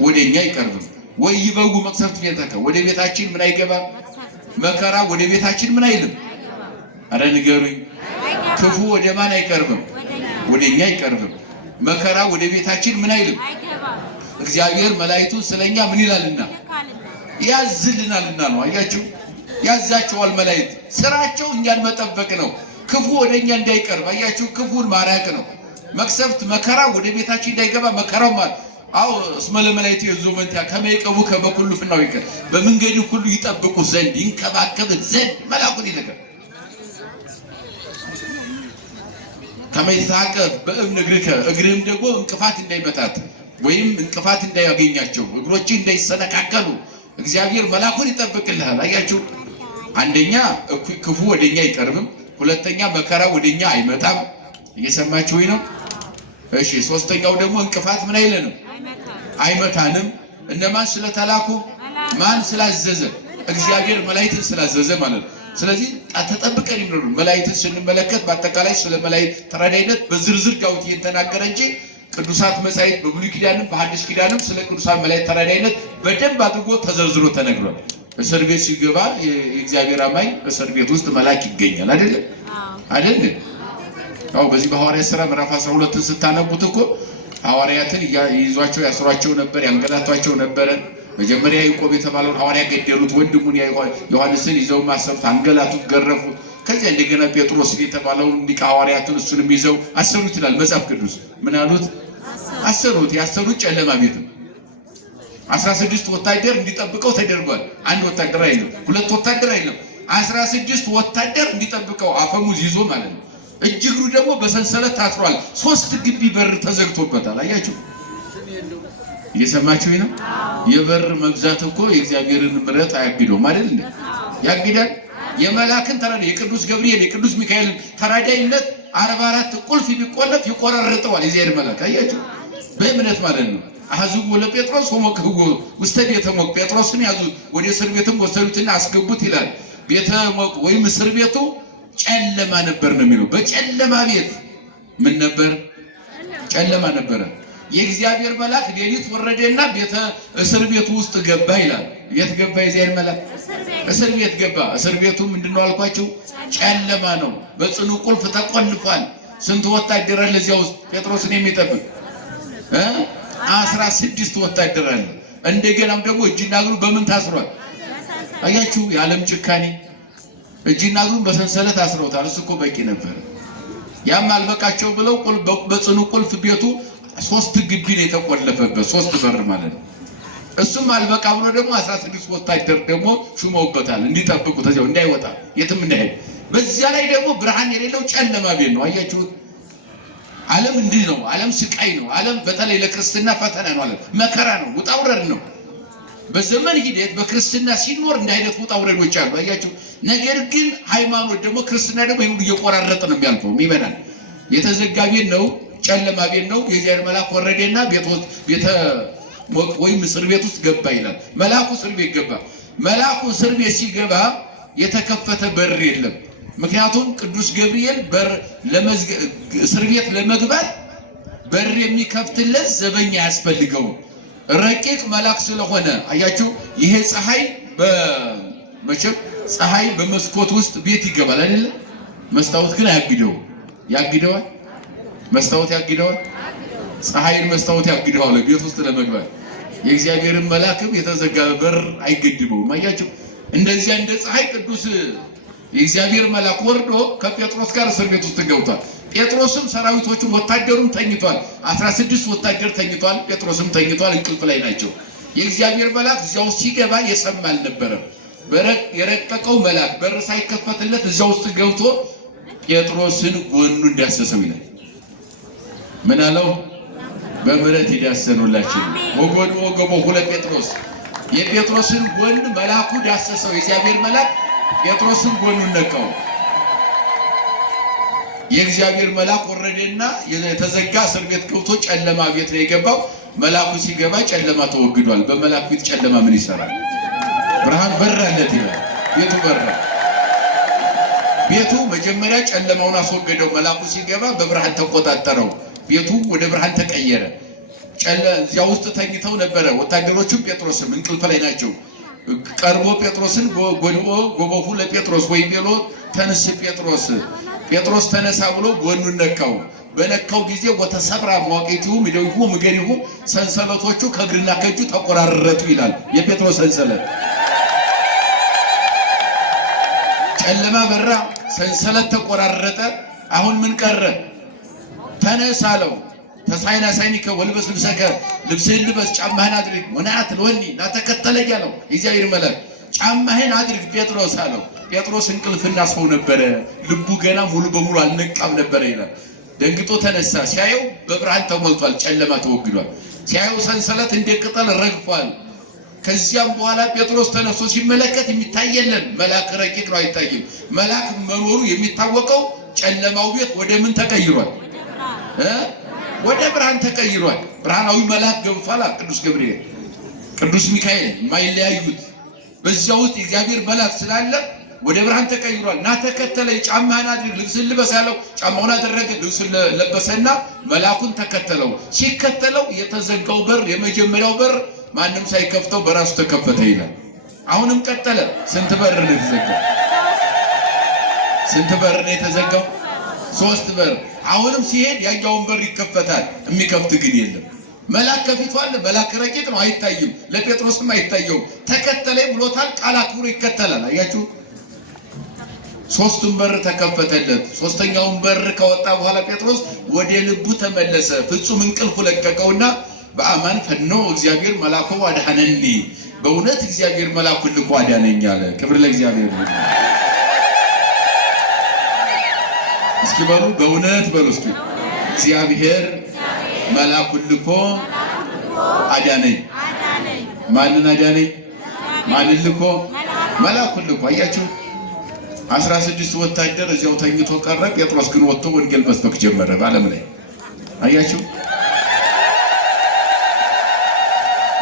ወደኛ አይቀርብም። ወይ ይበጉ መቅሰፍት ቤተከ ወደ ቤታችን ምን አይገባም? መከራ ወደ ቤታችን ምን አይልም? አረ ንገሩኝ። ክፉ ወደ ማን አይቀርብም? ወደኛ አይቀርብም። መከራ ወደ ቤታችን ምን አይልም? እግዚአብሔር መላእክቱን ስለኛ ምን ይላልና? ያዝልናልና ነው። አያችሁ፣ ያዛቸዋል መላእክት። ስራቸው እኛን መጠበቅ ነው፣ ክፉ ወደኛ እንዳይቀርብ። አያችሁ፣ ክፉን ማራቅ ነው። መቅሰፍት መከራ ወደ ቤታችን እንዳይገባ መከራው ማለት አው እስመ ለመላእክቱ የዞመንታ ከመይቀቡ ከበኩሉ ፍናው ይቀር በመንገዱ ሁሉ ይጠብቁ ዘንድ ይንከባከብ ዘንድ መላእክቱን ይልካል። ከመይታቀብ በእብን እግርከ እግርህም ደግሞ እንቅፋት እንዳይመታት ወይም እንቅፋት እንዳያገኛቸው እግሮች እንዳይሰነካከሉ እግዚአብሔር መላኩን ይጠብቅልሃል። አያችሁ፣ አንደኛ ክፉ ወደኛ አይቀርብም፣ ሁለተኛ መከራ ወደኛ አይመጣም። እየሰማችሁ ነው? እሺ፣ ሶስተኛው ደግሞ እንቅፋት ምን አይለንም? አይመታንም። እነማን ስለተላኩ? ማን ስላዘዘ? እግዚአብሔር መላእክትን ስላዘዘ ማለት ነው። ስለዚህ ተጠብቀን ይኖር። መላእክትን ስንመለከት በአጠቃላይ ስለ መላእክት ተራዳይነት በዝርዝር ዳዊት እየተናገረ እንጂ ቅዱሳት መጻሕፍት በብሉይ ኪዳንም በሐዲስ ኪዳንም ስለ ቅዱሳት መላእክት ተራዳይነት በደንብ አድርጎ ተዘርዝሮ ተነግሯል። እስር ቤት ሲገባ የእግዚአብሔር አማኝ እስር ቤት ውስጥ መልአክ ይገኛል አይደል? አይደል? አዎ። በዚህ በሐዋርያት ሥራ ምዕራፍ 12 ስታነቡት እኮ ሐዋርያትን ይዟቸው ያስሯቸው ነበር፣ ያንገላቷቸው ነበር። መጀመሪያ ያዕቆብ የተባለውን ሐዋርያ ገደሉት። ወንድሙን ዮሐንስን ይዘው ማሰሩት፣ አንገላቱት፣ ገረፉት። ከዚያ እንደገና ጴጥሮስ የተባለውን ሊቀ ሐዋርያቱን እሱንም ይዘው አሰሩት ይላል መጽሐፍ ቅዱስ። ምን አሉት? አሰሩት። ያሰሩት ጨለማ ቤት ነው። 16 ወታደር እንዲጠብቀው ተደርጓል። አንድ ወታደር አይደለም፣ ሁለት ወታደር አይደለም፣ 16 ወታደር እንዲጠብቀው አፈሙዝ ይዞ ማለት ነው። እጅ እግሩ ደግሞ በሰንሰለት ታስሯል። 3 ግቢ በር ተዘግቶበታል። አያችሁ? እየሰማችሁ ነው? የበር መብዛት እኮ የእግዚአብሔርን ምሕረት አያግደውም አይደል እንዴ? ያግዳል። የመላእክን ተራዳይ የቅዱስ ገብርኤል የቅዱስ ሚካኤልን ተራዳይነት 44 ቁልፍ ቢቆለፍ ይቆራርጠዋል የእግዚአብሔር መልአክ። አያችሁ? በእምነት ማለት ነው። አህዝቡ ለጴጥሮስ ወሞቅህዎ ውስተ ቤተ ሞቅ፣ ጴጥሮስን ያዙ ወደ እስር ቤትም ወሰዱትና አስገቡት ይላል። ቤተ ሞቅ ወይም እስር ቤቱ ጨለማ ነበር ነው የሚለው። በጨለማ ቤት ምን ነበር? ጨለማ ነበረ። የእግዚአብሔር መልአክ ሌሊት ወረደና ቤተ እስር ቤቱ ውስጥ ገባ ይላል። የት ገባ? የእግዚአብሔር መልአክ እስር ቤት ገባ። እስር ቤቱ ምንድነው አልኳችሁ? ጨለማ ነው። በጽኑ ቁልፍ ተቆልፏል። ስንት ወታደር አለ እዚያ ውስጥ ጴጥሮስን የሚጠብቅ? 16 ወታደር አለ። እንደገናም ደግሞ እጅና እግሩ በምን ታስሯል? አያችሁ? የዓለም ጭካኔ። እጅና እግሩን በሰንሰለት አስረውታል። እሱ እኮ በቂ ነበር። ያም አልበቃቸው ብለው በጽኑ ቁልፍ ቤቱ 3 ግቢ ነው የተቆለፈበት፣ 3 በር ማለት ነው። እሱም አልበቃ ብሎ ደግሞ 16 ወታደር ደግሞ ሹመውበታል እንዲጠብቁ ተዚያው እንዳይወጣ የትም እንዳይሄድ። በዚያ ላይ ደግሞ ብርሃን የሌለው ጨለማ ቤት ነው። አያችሁት? ዓለም እንዲህ ነው። ዓለም ስቃይ ነው። ዓለም በተለይ ለክርስትና ፈተና ነው። ዓለም መከራ ነው፣ ውጣ ውረድ ነው። በዘመን ሂደት በክርስትና ሲኖር እንደ አይነት ውጣ ውረዶች አሉ። አያችሁ? ነገር ግን ሃይማኖት ደግሞ ክርስትና ደግሞ ይሁን እየቆራረጠ ነው የሚያልፈው። ይመናል። የተዘጋ ቤት ነው፣ ጨለማ ቤት ነው። የእግዚአብሔር መልአክ ወረደና ቤተ ሞቅ ወይም እስር ቤት ውስጥ ገባ ይላል። መልአኩ እስር ቤት ገባ። መልአኩ እስር ቤት ሲገባ የተከፈተ በር የለም። ምክንያቱም ቅዱስ ገብርኤል እስር ቤት ለመግባት በር የሚከፍትለት ዘበኛ ያስፈልገው ረቂቅ መልአክ ስለሆነ። አያችሁ? ይሄ ፀሐይ በመስኮት ውስጥ ቤት ይገባል አይደለ? መስታወት ግን አያግደው። ያግደዋል? መስታወት ያግደዋል? ፀሐይን መስታወት ያግደዋል ቤት ውስጥ ለመግባት። የእግዚአብሔርን መልአክም የተዘጋ በር አይገድበውም። አያችሁ? እንደዚያ እንደ ፀሐይ ቅዱስ የእግዚአብሔር መልአክ ወርዶ ከጴጥሮስ ጋር እስር ቤት ውስጥ ገብቷል። ጴጥሮስም ሰራዊቶቹም ወታደሩም ተኝቷል። 16 ወታደር ተኝቷል። ጴጥሮስም ተኝቷል። እንቅልፍ ላይ ናቸው። የእግዚአብሔር መልአክ እዚያ ውስጥ ሲገባ የሰማ አልነበረም። የረቀቀው መልአክ በር ሳይከፈትለት እዚያ ውስጥ ገብቶ ጴጥሮስን ጎኑ እንዳሰሰው ይላል። ምን አለው? በምሕረት ይዳሰኑላችሁ ወጎኑ ወገቦ ሁለት ጴጥሮስ። የጴጥሮስን ጎን መልአኩ ዳሰሰው። የእግዚአብሔር መልአክ ጴጥሮስን ጎኑን ነካው። የእግዚአብሔር መልአክ ወረደና የተዘጋ እስር ቤት ገብቶ ጨለማ ቤት ነው የገባው። መልአኩ ሲገባ ጨለማ ተወግዷል። በመልአክ ቤት ጨለማ ምን ይሰራል? ብርሃን በራለት ይላል። ቤቱ በራ። ቤቱ መጀመሪያ ጨለማውን አስወገደው። መልአኩ ሲገባ በብርሃን ተቆጣጠረው። ቤቱ ወደ ብርሃን ተቀየረ። እዚያ ውስጥ ተኝተው ነበረ ወታደሮቹም ጴጥሮስም እንቅልፍ ላይ ናቸው። ቀርቦ ጴጥሮስን ጎበሁ ለጴጥሮስ ወይ ቤሎ ተነስ ጴጥሮስ፣ ጴጥሮስ ተነሳ ብሎ ጎኑን ነካው። በነካው ጊዜ ወተሰብራ መዋቂቱ ምደይሁ ምገሪሁ ሰንሰለቶቹ ከእግርና ከእጁ ተቆራረጡ ይላል። የጴጥሮስ ሰንሰለት ጨለማ በራ፣ ሰንሰለት ተቆራረጠ። አሁን ምን ቀረ? ተነስ አለው። ተሳይና ሳይኒከ ወልበስ ልብሰከ፣ ልብስህን ልበስ፣ ጫማህን አድርግ፣ ወነአት ለወኒ ናተከተለኝ አለው። የእግዚአብሔር መልአክ ጫማህን አድርግ ጴጥሮስ አለው። ጴጥሮስ እንቅልፍና ሰው ነበረ፣ ልቡ ገና ሙሉ በሙሉ አልነቃም ነበረ ይላል። ደንግጦ ተነሳ። ሲያየው በብርሃን ተሞልቷል፣ ጨለማ ተወግዷል። ሲያየው ሰንሰለት እንደ ቅጠል ረግፏል። ከዚያም በኋላ ጴጥሮስ ተነስቶ ሲመለከት የሚታየለን መልአክ ረቂቅ ነው፣ አይታይም። መልአክ መኖሩ የሚታወቀው ጨለማው ቤት ወደ ምን ተቀይሯል? ወደ ብርሃን ተቀይሯል። ብርሃናዊ መልአክ ገብቷል። ቅዱስ ገብርኤል፣ ቅዱስ ሚካኤል የማይለያዩት በዚያ ውስጥ የእግዚአብሔር መልአክ ስላለ ወደ ብርሃን ተቀይሯል። ና ተከተለኝ፣ ጫማህን አድርግ፣ ልብስን ልበስ ያለው ጫማውን አደረገ፣ ልብስን ለበሰና መልአኩን ተከተለው። ሲከተለው የተዘጋው በር የመጀመሪያው በር ማንም ሳይከፍተው በራሱ ተከፈተ ይላል። አሁንም ቀጠለ። ስንት በር ነው የተዘጋው? ስንት በር ነው የተዘጋው? 3 በር። አሁንም ሲሄድ ያኛውን በር ይከፈታል፣ የሚከፍት ግን የለም። መልአክ ከፊቱ አለ። መልአክ ረቂቅ ነው፣ አይታይም። ለጴጥሮስም አይታየውም። ተከተለኝ ብሎታል። ቃል አክብሮ ይከተላል። አያችሁ? ሶስቱን በር ተከፈተለት። ሶስተኛውን በር ከወጣ በኋላ ጴጥሮስ ወደ ልቡ ተመለሰ። ፍጹም እንቅልፍ ለቀቀውና በአማን ፈኖ እግዚአብሔር መልአኩ አድኃነኒ፣ በእውነት እግዚአብሔር መልአኩን ልኮ አዳነኝ አለ። ክብር ለእግዚአብሔር ይሁን። እስኪ በሉ በእውነት በሉ እስኪ እግዚአብሔር መልአኩን ልኮ አዳነኝ። ማንን አዳነኝ? ማንን ልኮ? መልአኩን ልኮ። አያችሁ 16 ወታደር እዚያው ተኝቶ ቀረ። ጴጥሮስ ግን ወጥቶ ወንጌል መስበክ ጀመረ በዓለም ላይ። አያችሁ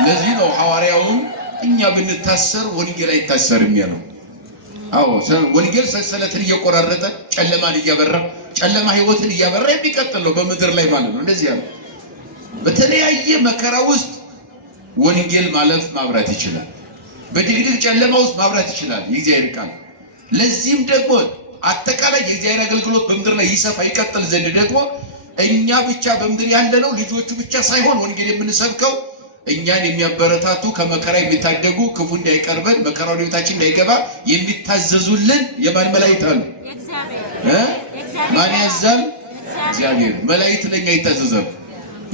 ለዚህ ነው ሐዋርያውም እኛ ብንታሰር ወንጌል አይታሰርም ያለው። አዎ ወንጌል ሰንሰለትን እየቆራረጠ ጨለማን እያበራ ጨለማ ህይወትን እያበራ የሚቀጥል ነው በምድር ላይ ማለት ነው። እንደዚህ ያለው በተለያየ መከራ ውስጥ ወንጌል ማለፍ ማብራት ይችላል። በድቅድቅ ጨለማ ውስጥ ማብራት ይችላል የእግዚአብሔር ቃል። ለዚህም ደግሞ አጠቃላይ የእግዚአብሔር አገልግሎት በምድር ላይ ይሰፋ ይቀጥል ዘንድ ደግሞ እኛ ብቻ በምድር ያለነው ልጆቹ ብቻ ሳይሆን ወንጌል የምንሰብከው እኛን የሚያበረታቱ ከመከራ የሚታደጉ ክፉ እንዳይቀርበን መከራው ቤታችን እንዳይገባ የሚታዘዙልን የማን መላእክት አሉ? ማን ያዛል? እግዚአብሔር። መላእክት ለኛ ይታዘዛሉ፣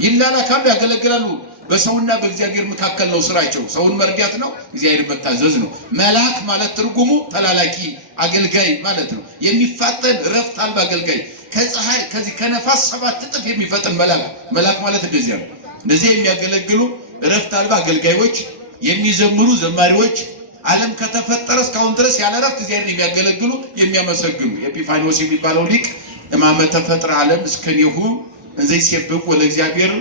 ይላላካሉ፣ ያገለግላሉ። በሰውና በእግዚአብሔር መካከል ነው ስራቸው። ሰውን መርዳት ነው፣ እግዚአብሔር መታዘዝ ነው። መልአክ ማለት ትርጉሙ ተላላኪ አገልጋይ ማለት ነው። የሚፋጠን ረፍት አልባ አገልጋይ፣ ከፀሐይ ከዚህ ከነፋስ 7 እጥፍ የሚፈጥን መልአክ ማለት እንደዚያ ነው። እንደዚህ የሚያገለግሉ ረፍት አልባ አገልጋዮች፣ የሚዘምሩ ዘማሪዎች፣ ዓለም ከተፈጠረ እስካሁን ድረስ ያለ ረፍት እግዚአብሔርን የሚያገለግሉ የሚያመሰግኑ ኤጲፋኒዎስ የሚባለው ሊቅ እማመ ተፈጥረ ዓለም እስከኔሁ እንዘ ይሴብሑ ለእግዚአብሔር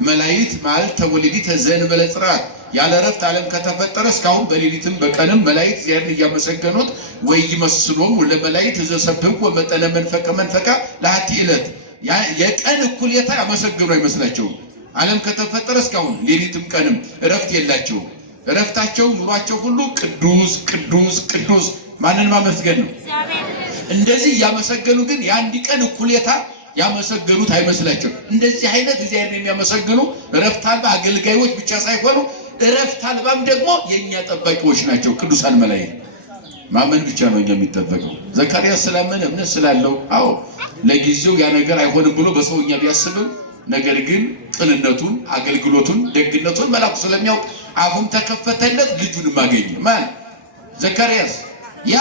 መላእክት መዓልተ ወሌሊተ ዘእንበለ ጽርዓት፣ ያለ ረፍት ዓለም ከተፈጠረ እስካሁን በሌሊትም በቀንም መላእክት እግዚአብሔርን እያመሰገኑት ወይ ይመስሎም ለመላእክት ዘሰብሑ ወመጠነ መንፈቀ ለሐቲ ዕለት፣ የቀን እኩሌታ ያመሰግኑ አይመስላቸውም። ዓለም ከተፈጠረ እስካሁን ሌሊትም ቀንም እረፍት የላቸውም። እረፍታቸው ኑሯቸው ሁሉ ቅዱስ ቅዱስ ቅዱስ ማንን ማመስገን ነው። እንደዚህ እያመሰገኑ ግን የአንድ ቀን እኩሌታ ያመሰገኑት አይመስላቸው። እንደዚህ አይነት እግዚአብሔርን የሚያመሰግኑ እረፍት አልባ አገልጋዮች ብቻ ሳይሆኑ እረፍት አልባም ደግሞ የእኛ ጠባቂዎች ናቸው። ቅዱሳን መላእክት ማመን ብቻ ነው እኛ የሚጠበቀው። ዘካርያስ ስላመነ እምነት ስላለው አዎ ለጊዜው ያ ነገር አይሆንም ብሎ በሰውኛ ቢያስብም ነገር ግን ቅንነቱን አገልግሎቱን ደግነቱን መልአኩ ስለሚያውቅ አፉም ተከፈተለት፣ ልጁንም አገኘ። ማን? ዘካርያስ። ያ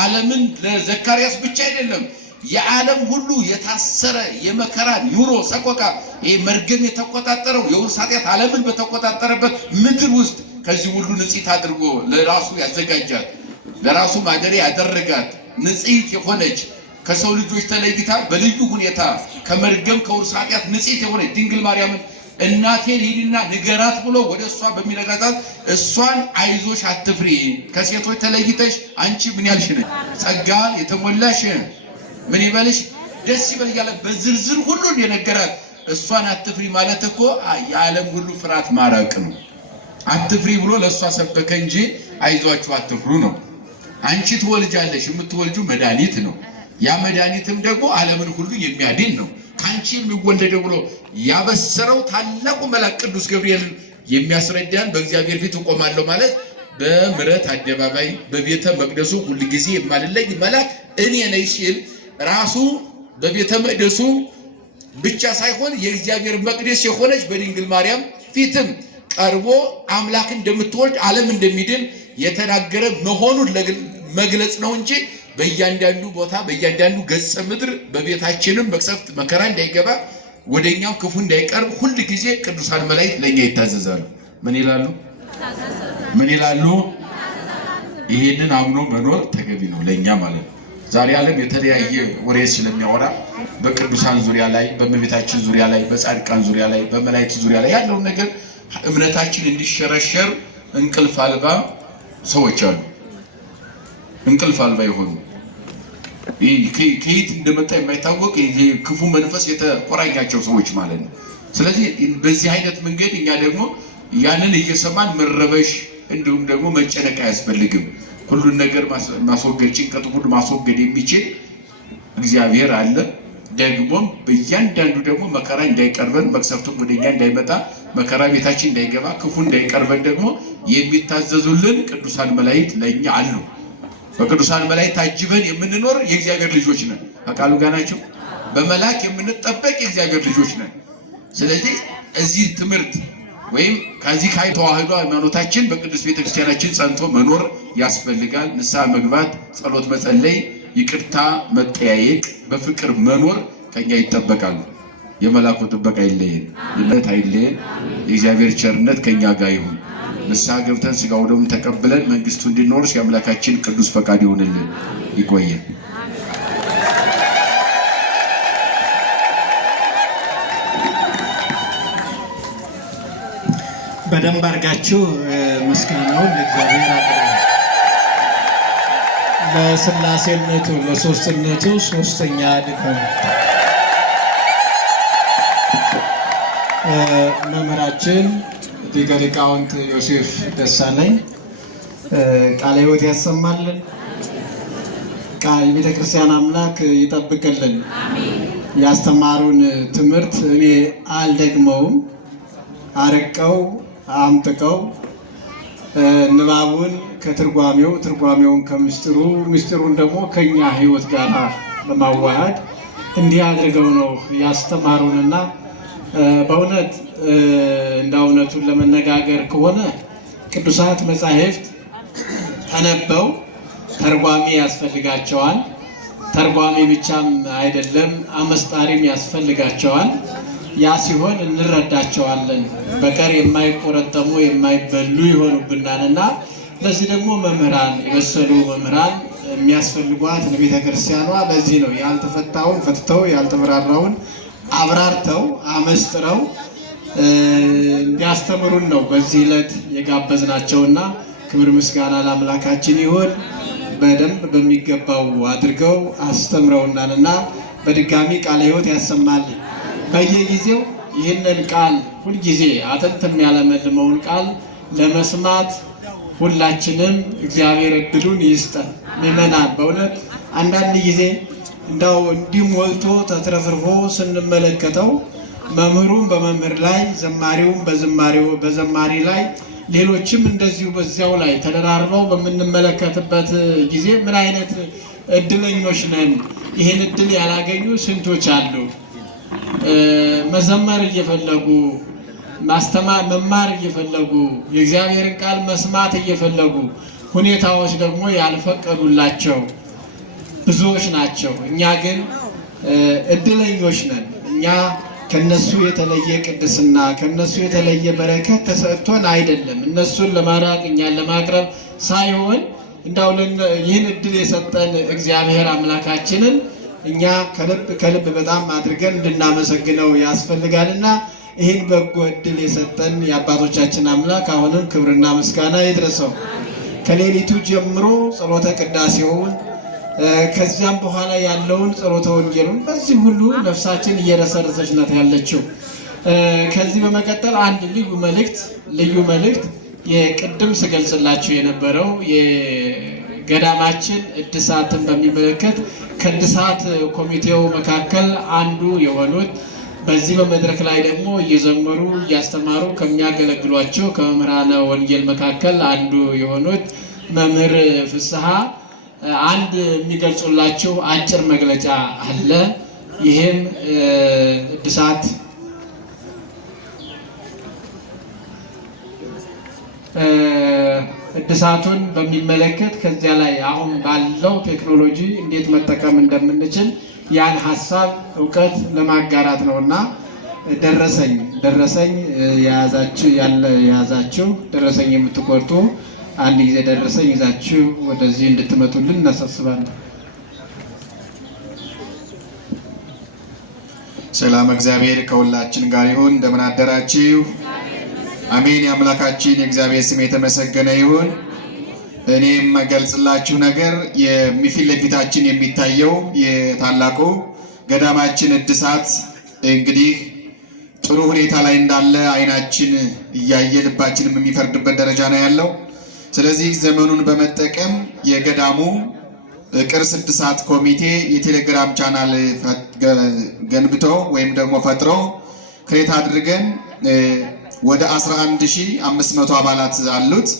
ዓለምን ለዘካርያስ ብቻ አይደለም የዓለም ሁሉ የታሰረ የመከራ ኑሮ ሰቆቃ መርገም የተቆጣጠረው የውርስ ኃጢአት ዓለምን በተቆጣጠረበት ምድር ውስጥ ከዚህ ሁሉ ንጽሕት አድርጎ ለራሱ ያዘጋጃት ለራሱ ማደሪያ ያደረጋት ንጽሕት የሆነች ከሰው ልጆች ተለይታ በልዩ ሁኔታ ከመርገም ከውርስ ኃጢአት ንጽሕት የሆነች ድንግል ማርያምን እናቴን ሂድና ንገራት ብሎ ወደ እሷ በሚነግራታት እሷን አይዞሽ አትፍሪ፣ ከሴቶች ተለይተሽ አንቺ ምን ያልሽ ነሽ፣ ጸጋ የተሞላሽ ምን ይበልሽ ደስ ይበል እያለ በዝርዝር ሁሉ የነገራት እሷን አትፍሪ ማለት እኮ የዓለም ሁሉ ፍርሃት ማራቅ ነው። አትፍሪ ብሎ ለእሷ ሰበከ እንጂ አይዟችሁ አትፍሩ ነው። አንቺ ትወልጃለሽ፣ የምትወልጁ መድኃኒት ነው። ያ መድኃኒትም ደግሞ ዓለምን ሁሉ የሚያድን ነው። ካንቺ የሚወለደው ብሎ ያበሰረው ታላቁ መልአክ ቅዱስ ገብርኤልን የሚያስረዳን በእግዚአብሔር ፊት እቆማለሁ ማለት በምሕረት አደባባይ በቤተ መቅደሱ ሁሉ ጊዜ የማልለይ መልአክ እኔ ነኝ ሲል ራሱ በቤተ መቅደሱ ብቻ ሳይሆን የእግዚአብሔር መቅደስ የሆነች በድንግል ማርያም ፊትም ቀርቦ አምላክ እንደምትወልድ ዓለም እንደሚድን የተናገረ መሆኑን መግለጽ ነው እንጂ በእያንዳንዱ ቦታ በእያንዳንዱ ገጸ ምድር በቤታችንም መቅሰፍት መከራ እንዳይገባ ወደኛው ክፉ እንዳይቀርብ ሁሉ ጊዜ ቅዱሳን መላእክት ለኛ ይታዘዛሉ። ምን ይላሉ? ምን ይላሉ? ይሄንን አምኖ መኖር ተገቢ ነው ለኛ ማለት ነው። ዛሬ ዓለም የተለያየ ወሬ ስለሚያወራ በቅዱሳን ዙሪያ ላይ በእመቤታችን ዙሪያ ላይ በጻድቃን ዙሪያ ላይ በመላእክት ዙሪያ ላይ ያለው ነገር እምነታችን እንዲሸረሸር እንቅልፍ አልባ ሰዎች አሉ። እንቅልፍ አልባ የሆኑ ከየት እንደመጣ የማይታወቅ ክፉ መንፈስ የተቆራኛቸው ሰዎች ማለት ነው። ስለዚህ በዚህ አይነት መንገድ እኛ ደግሞ ያንን እየሰማን መረበሽ እንዲሁም ደግሞ መጨነቅ አያስፈልግም። ሁሉን ነገር ማስወገድ ጭንቀቱ ሁሉ ማስወገድ የሚችል እግዚአብሔር አለ። ደግሞም በእያንዳንዱ ደግሞ መከራ እንዳይቀርበን መቅሰፍቱም ወደኛ እንዳይመጣ መከራ ቤታችን እንዳይገባ ክፉ እንዳይቀርበን ደግሞ የሚታዘዙልን ቅዱሳን መላእክት ለኛ አሉ። በቅዱሳን መላእክት ታጅበን የምንኖር የእግዚአብሔር ልጆች ነን። አቃሉ ጋር ናቸው። በመላክ የምንጠበቅ የእግዚአብሔር ልጆች ነን። ስለዚህ እዚህ ትምህርት ወይም ከዚህ ተዋህዶ ሃይማኖታችን በቅዱስ ቤተክርስቲያናችን ጸንቶ መኖር ያስፈልጋል። ንስሐ መግባት፣ ጸሎት መጸለይ፣ ይቅርታ መጠያየቅ፣ በፍቅር መኖር ከኛ ይጠበቃል። የመላኩ ጥበቃ አይለየን፣ ይለት አይለየን። የእግዚአብሔር ቸርነት ከኛ ጋር ይሁን። ንስሐ ገብተን ሥጋው ደሙን ተቀብለን መንግስቱ እንድንወርስ የአምላካችን ቅዱስ ፈቃድ ይሁንልን። ይቆየን። በደንብ አድርጋችሁ ምስጋናውን ለእግዚአብሔር አቅርቡ። ለሥላሴነቱ ለሶስትነቱ ሶስተኛ ድካም መምህራችን ሊቀ ሊቃውንት ዮሴፍ ደሳለኝ ቃለ ሕይወት ያሰማልን። የቤተ ክርስቲያን አምላክ ይጠብቅልን። ያስተማሩን ትምህርት እኔ አልደግመውም። አርቀው አምጥቀው ንባቡን ከትርጓሜው ትርጓሜውን ከምስጢሩ ምስጢሩን ደግሞ ከኛ ሕይወት ጋር በማዋሃድ እንዲህ አድርገው ነው ያስተማሩንና በእውነት እንደ እውነቱን ለመነጋገር ከሆነ ቅዱሳት መጻሕፍት ተነበው ተርጓሚ ያስፈልጋቸዋል። ተርጓሚ ብቻም አይደለም አመስጣሪም ያስፈልጋቸዋል። ያ ሲሆን እንረዳቸዋለን። በቀር የማይቆረጠሙ የማይበሉ ይሆኑብናልና ለዚህ ደግሞ መምህራን የበሰሉ መምህራን የሚያስፈልጓት ለቤተ ክርስቲያኗ ለዚህ ነው ያልተፈታውን ፈትተው ያልተብራራውን አብራርተው አመስጥረው እንዲያስተምሩን ነው በዚህ ዕለት የጋበዝናቸውና ክብር ምስጋና ለአምላካችን ይሁን። በደንብ በሚገባው አድርገው አስተምረውናልና በድጋሚ ቃለ ሕይወት ያሰማልን። በየጊዜው ይህንን ቃል ሁልጊዜ አጥንት የሚያለመልመውን ቃል ለመስማት ሁላችንም እግዚአብሔር እድሉን ይስጠን። ምእመናን በእውነት አንዳንድ ጊዜ እንዳው እንዲህ ሞልቶ ተትረፍርፎ ስንመለከተው መምህሩም በመምህር ላይ ዘማሪውም በዘማሪ ላይ ሌሎችም እንደዚሁ በዚያው ላይ ተደራርበው በምንመለከትበት ጊዜ ምን አይነት እድለኞች ነን! ይህን እድል ያላገኙ ስንቶች አሉ። መዘመር እየፈለጉ መማር እየፈለጉ የእግዚአብሔርን ቃል መስማት እየፈለጉ ሁኔታዎች ደግሞ ያልፈቀዱላቸው ብዙዎች ናቸው። እኛ ግን እድለኞች ነን። እኛ ከነሱ የተለየ ቅድስና ከነሱ የተለየ በረከት ተሰጥቶን አይደለም፣ እነሱን ለማራቅ እኛን ለማቅረብ ሳይሆን እንዳው ይህን እድል የሰጠን እግዚአብሔር አምላካችንን እኛ ከልብ በጣም አድርገን እንድናመሰግነው ያስፈልጋልና ይህን በጎ እድል የሰጠን የአባቶቻችን አምላክ አሁንም ክብርና ምስጋና ይድረሰው። ከሌሊቱ ጀምሮ ጸሎተ ቅዳሴውን ከዚያም በኋላ ያለውን ጸሎተ ወንጌሉን በዚህ ሁሉ ነፍሳችን እየረሰረሰች ናት ያለችው። ከዚህ በመቀጠል አንድ ልዩ መልእክት የቅድም ስገልጽላችሁ የነበረው የገዳማችን እድሳትን በሚመለከት ከእድሳት ኮሚቴው መካከል አንዱ የሆኑት በዚህ በመድረክ ላይ ደግሞ እየዘመሩ እያስተማሩ ከሚያገለግሏቸው ከመምህራነ ወንጌል መካከል አንዱ የሆኑት መምህር ፍስሐ አንድ የሚገልጹላቸው አጭር መግለጫ አለ። ይህም እድሳቱን በሚመለከት ከዚያ ላይ አሁን ባለው ቴክኖሎጂ እንዴት መጠቀም እንደምንችል ያን ሀሳብ እውቀት ለማጋራት ነውና ደረሰኝ የያዛችሁ ደረሰኝ የምትቆርጡ አንድ ጊዜ ደረሰኝ ይዛችሁ ወደዚህ እንድትመጡልን እናሳስባለን። ሰላም እግዚአብሔር ከሁላችን ጋር ይሁን። እንደምን አደራችሁ? አሜን። የአምላካችን የእግዚአብሔር ስም የተመሰገነ ይሁን። እኔ የምገልጽላችሁ ነገር ፊት ለፊታችን የሚታየው የታላቁ ገዳማችን እድሳት እንግዲህ ጥሩ ሁኔታ ላይ እንዳለ አይናችን እያየ ልባችንም የሚፈርድበት ደረጃ ነው ያለው። ስለዚህ ዘመኑን በመጠቀም የገዳሙ ቅርስ እድሳት ኮሚቴ የቴሌግራም ቻናል ገንብቶ ወይም ደግሞ ፈጥሮ ክሬት አድርገን ወደ 11500 አባላት አሉት።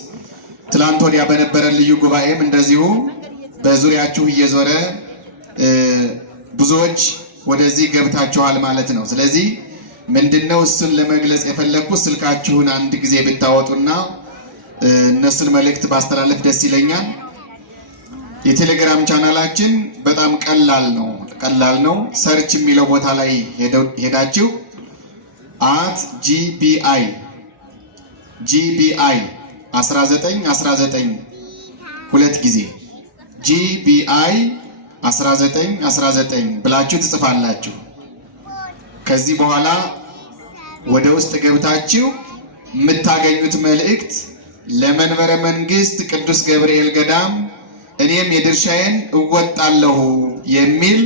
ትላንት ወዲያ በነበረ ልዩ ጉባኤም እንደዚሁ በዙሪያችሁ እየዞረ ብዙዎች ወደዚህ ገብታችኋል ማለት ነው። ስለዚህ ምንድነው እሱን ለመግለጽ የፈለኩት ስልካችሁን አንድ ጊዜ ብታወጡና እነሱን መልእክት ባስተላለፍ ደስ ይለኛል። የቴሌግራም ቻናላችን በጣም ቀላል ነው። ሰርች የሚለው ቦታ ላይ ሄዳችሁ @GBI 1919 ሁለት ጊዜ GBI 1919 ብላችሁ ትጽፋላችሁ። ከዚህ በኋላ ወደ ውስጥ ገብታችሁ የምታገኙት መልእክት ለመንበረ መንግስት ቅዱስ ገብርኤል ገዳም እኔም የድርሻዬን እወጣለሁ የሚል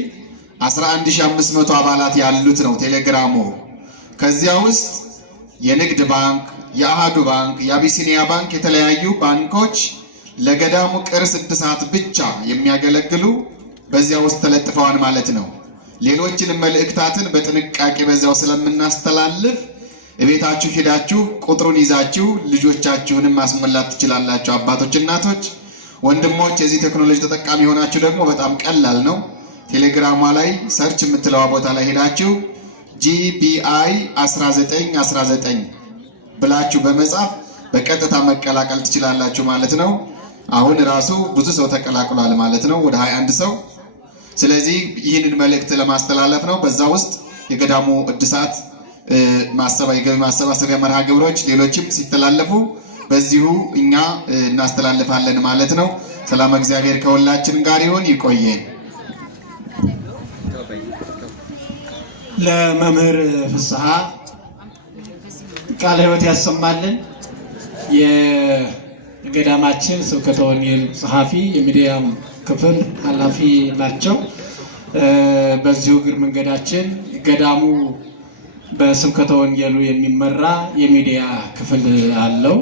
11500 አባላት ያሉት ነው ቴሌግራሙ። ከዚያ ውስጥ የንግድ ባንክ፣ የአሃዱ ባንክ፣ የአቢሲኒያ ባንክ የተለያዩ ባንኮች ለገዳሙ ቅርስ እድሳት ብቻ የሚያገለግሉ በዚያ ውስጥ ተለጥፈዋል ማለት ነው። ሌሎችንም መልእክታትን በጥንቃቄ በዚያው ስለምናስተላልፍ እቤታችሁ ሄዳችሁ ቁጥሩን ይዛችሁ ልጆቻችሁንም ማስሞላት ትችላላችሁ። አባቶች፣ እናቶች፣ ወንድሞች የዚህ ቴክኖሎጂ ተጠቃሚ የሆናችሁ ደግሞ በጣም ቀላል ነው። ቴሌግራሟ ላይ ሰርች የምትለዋ ቦታ ላይ ሄዳችሁ GBI 1919 ብላችሁ በመጻፍ በቀጥታ መቀላቀል ትችላላችሁ ማለት ነው። አሁን ራሱ ብዙ ሰው ተቀላቅሏል ማለት ነው፣ ወደ 21 ሰው። ስለዚህ ይህንን መልእክት ለማስተላለፍ ነው። በዛ ውስጥ የገዳሙ እድሳት የገቢ ማሰባሰቢያ መርሃ ግብሮች ሌሎችም ሲተላለፉ በዚሁ እኛ እናስተላልፋለን ማለት ነው። ሰላም እግዚአብሔር ከሁላችን ጋር ይሁን። ይቆየን። ለመምህር ፍስሐ ቃለ ሕይወት ያሰማልን። የገዳማችን ስብከተ ወንጌል ጸሐፊ የሚዲያም ክፍል ኃላፊ ናቸው። በዚሁ እግር መንገዳችን ገዳሙ በስብከተ ወንጌሉ የሚመራ የሚዲያ ክፍል አለው።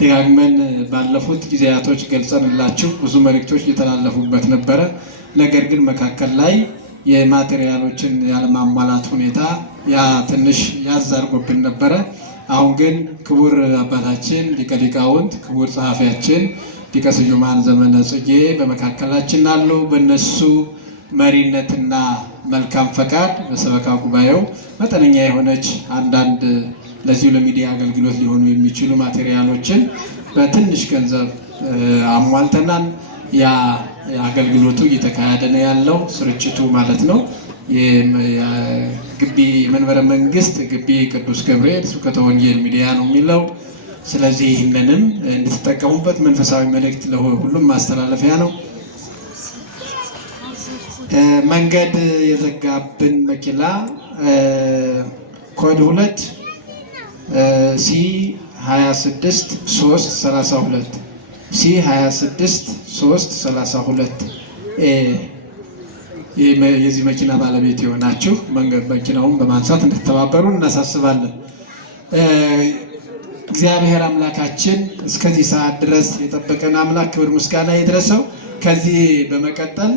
ደጋግመን ባለፉት ጊዜያቶች ገልጸንላችሁ ብዙ መልእክቶች እየተላለፉበት ነበረ። ነገር ግን መካከል ላይ የማቴሪያሎችን ያለማሟላት ሁኔታ ያ ትንሽ ያዛርጎብን ነበረ። አሁን ግን ክቡር አባታችን ሊቀ ሊቃውንት ክቡር ጸሐፊያችን ሊቀ ስዩማን ዘመነ ጽጌ በመካከላችን አሉ። በእነሱ መሪነትና መልካም ፈቃድ በሰበካ ጉባኤው መጠነኛ የሆነች አንዳንድ ለዚሁ ለሚዲያ አገልግሎት ሊሆኑ የሚችሉ ማቴሪያሎችን በትንሽ ገንዘብ አሟልተናል። ያ አገልግሎቱ እየተካሄደ ነው ያለው፣ ስርጭቱ ማለት ነው። ግቢ መንበረ መንግስት ግቢ ቅዱስ ገብርኤል ስብከተ ወንጌል ሚዲያ ነው የሚለው። ስለዚህ ይህንንም እንድትጠቀሙበት መንፈሳዊ መልእክት ለሁሉም ማስተላለፊያ ነው። መንገድ የዘጋብን መኪና ኮድ 2 C26 332 C26 332 የዚህ መኪና ባለቤት የሆናችሁ መኪናውን በማንሳት እንድትተባበሩ እናሳስባለን። እግዚአብሔር አምላካችን እስከዚህ ሰዓት ድረስ የጠበቀን አምላክ ክብር ምስጋና ይድረሰው። ከዚህ በመቀጠል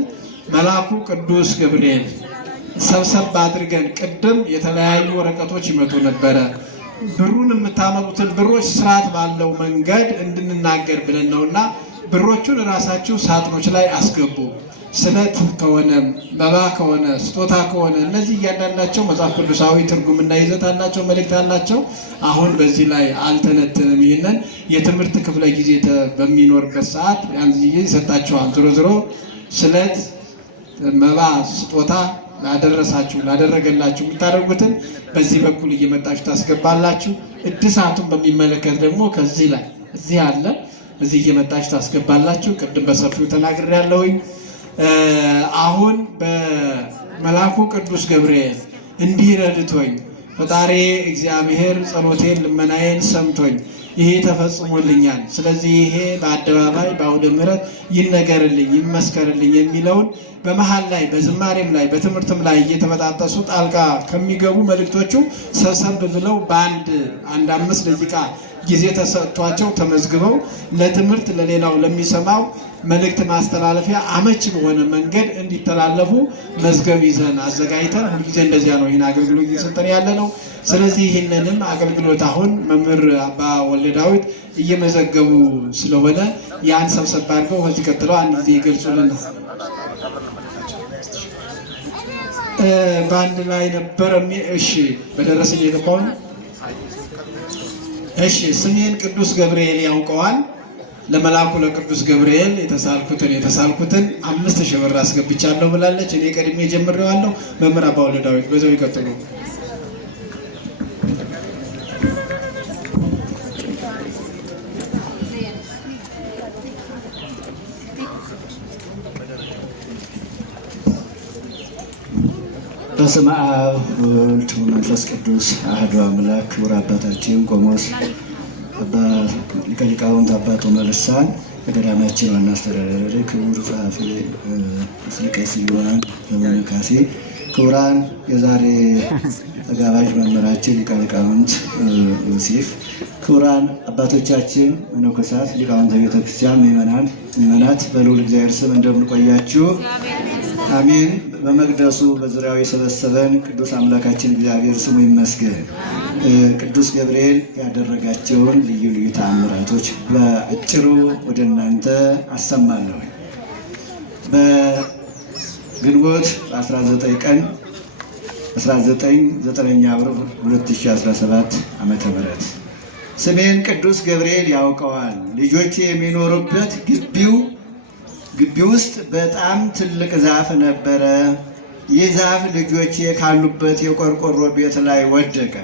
መልአኩ ቅዱስ ገብርኤል ሰብሰብ አድርገን ቅድም የተለያዩ ወረቀቶች ይመጡ ነበረ። ብሩን የምታመጡትን ብሮች ስርዓት ባለው መንገድ እንድንናገር ብለን ነውና ብሮቹን ራሳችሁ ሳጥኖች ላይ አስገቡ። ስለት ከሆነ መባ ከሆነ ስጦታ ከሆነ እነዚህ እያንዳንዳቸው መጽሐፍ ቅዱሳዊ ትርጉምና ይዘት አላቸው፣ መልእክት አላቸው። አሁን በዚህ ላይ አልተነትንም። ይህንን የትምህርት ክፍለ ጊዜ በሚኖርበት ሰዓት ያን ጊዜ ይሰጣቸዋል። ዞሮ ዞሮ ስለት፣ መባ፣ ስጦታ ላደረሳችሁ ላደረገላችሁ የምታደርጉትን በዚህ በኩል እየመጣችሁ ታስገባላችሁ። እድሳቱን በሚመለከት ደግሞ ከዚህ ላይ እዚህ አለ፣ እዚህ እየመጣችሁ ታስገባላችሁ። ቅድም በሰፊው ተናግሬያለሁኝ። አሁን በመልአኩ ቅዱስ ገብርኤል እንዲህ ረድቶኝ ፈጣሪ እግዚአብሔር ጸሎቴን ልመናዬን ሰምቶኝ ይሄ ተፈጽሞልኛል፣ ስለዚህ ይሄ በአደባባይ በአውደ ምሕረት ይነገርልኝ ይመስከርልኝ የሚለውን በመሃል ላይ በዝማሬም ላይ በትምህርትም ላይ እየተመጣጠሱ ጣልቃ ከሚገቡ መልእክቶቹ ሰብሰብ ብለው በአንድ 5 ደቂቃ ጊዜ ተሰጥቷቸው ተመዝግበው ለትምህርት ለሌላው ለሚሰማው መልእክት ማስተላለፊያ አመች በሆነ መንገድ እንዲተላለፉ መዝገብ ይዘን አዘጋጅተን ሁልጊዜ እንደዚያ ነው ይህን አገልግሎት እየሰጠን ያለ ነው። ስለዚህ ይህንንም አገልግሎት አሁን መምህር አባ ወልደ ዳዊት እየመዘገቡ ስለሆነ ያን ሰብሰብ አድርገው ከዚህ ቀጥለው አንድ ጊዜ ይገልጹልናል። በአንድ ላይ ነበረ። እሺ በደረሰኝ የገባውን እሺ ስሜን ቅዱስ ገብርኤል ያውቀዋል። ለመልአኩ ለቅዱስ ገብርኤል የተሳልኩትን 5000 ብር አስገብቻለሁ ብላለች። እኔ ቀድሜ ጀምሬዋለሁ። መምህር አባ ወልደ ዳዊት በዛው ይቀጥሉ። በስመ አብ ወወልድ ወመንፈስ ቅዱስ አሐዱ አምላክ። ክቡር አባታችን ቆሞስ አባ ሊቀ ሊቃውንት አባ ቶመ ልሳን የገዳማችን ዋና አስተዳዳሪ፣ ክቡር ጸሐፊ ሊቀ ስዩማን ዘመነ ካሴ፣ ክቡራን የዛሬ ተጋባዥ መምህራችን ሊቀ ሊቃውንት ዮሴፍ፣ ክቡራን አባቶቻችን መነኮሳት፣ ሊቃውንተ ቤተክርስቲያን፣ ምዕመናት በልዑል እግዚአብሔር ስም እንደምን ቆያችሁ? አሜን። በመቅደሱ በዙሪያው የሰበሰበን ቅዱስ አምላካችን እግዚአብሔር ስሙ ይመስገን። ቅዱስ ገብርኤል ያደረጋቸውን ልዩ ልዩ ተአምራቶች በአጭሩ ወደ እናንተ አሰማለሁ። በግንቦት 19 ቀን 19/9 2017 ዓመተ ምህረት ስሜን ቅዱስ ገብርኤል ያውቀዋል። ልጆቼ የሚኖሩበት ግቢ ውስጥ በጣም ትልቅ ዛፍ ነበረ። ይህ ዛፍ ልጆቼ ካሉበት የቆርቆሮ ቤት ላይ ወደቀ።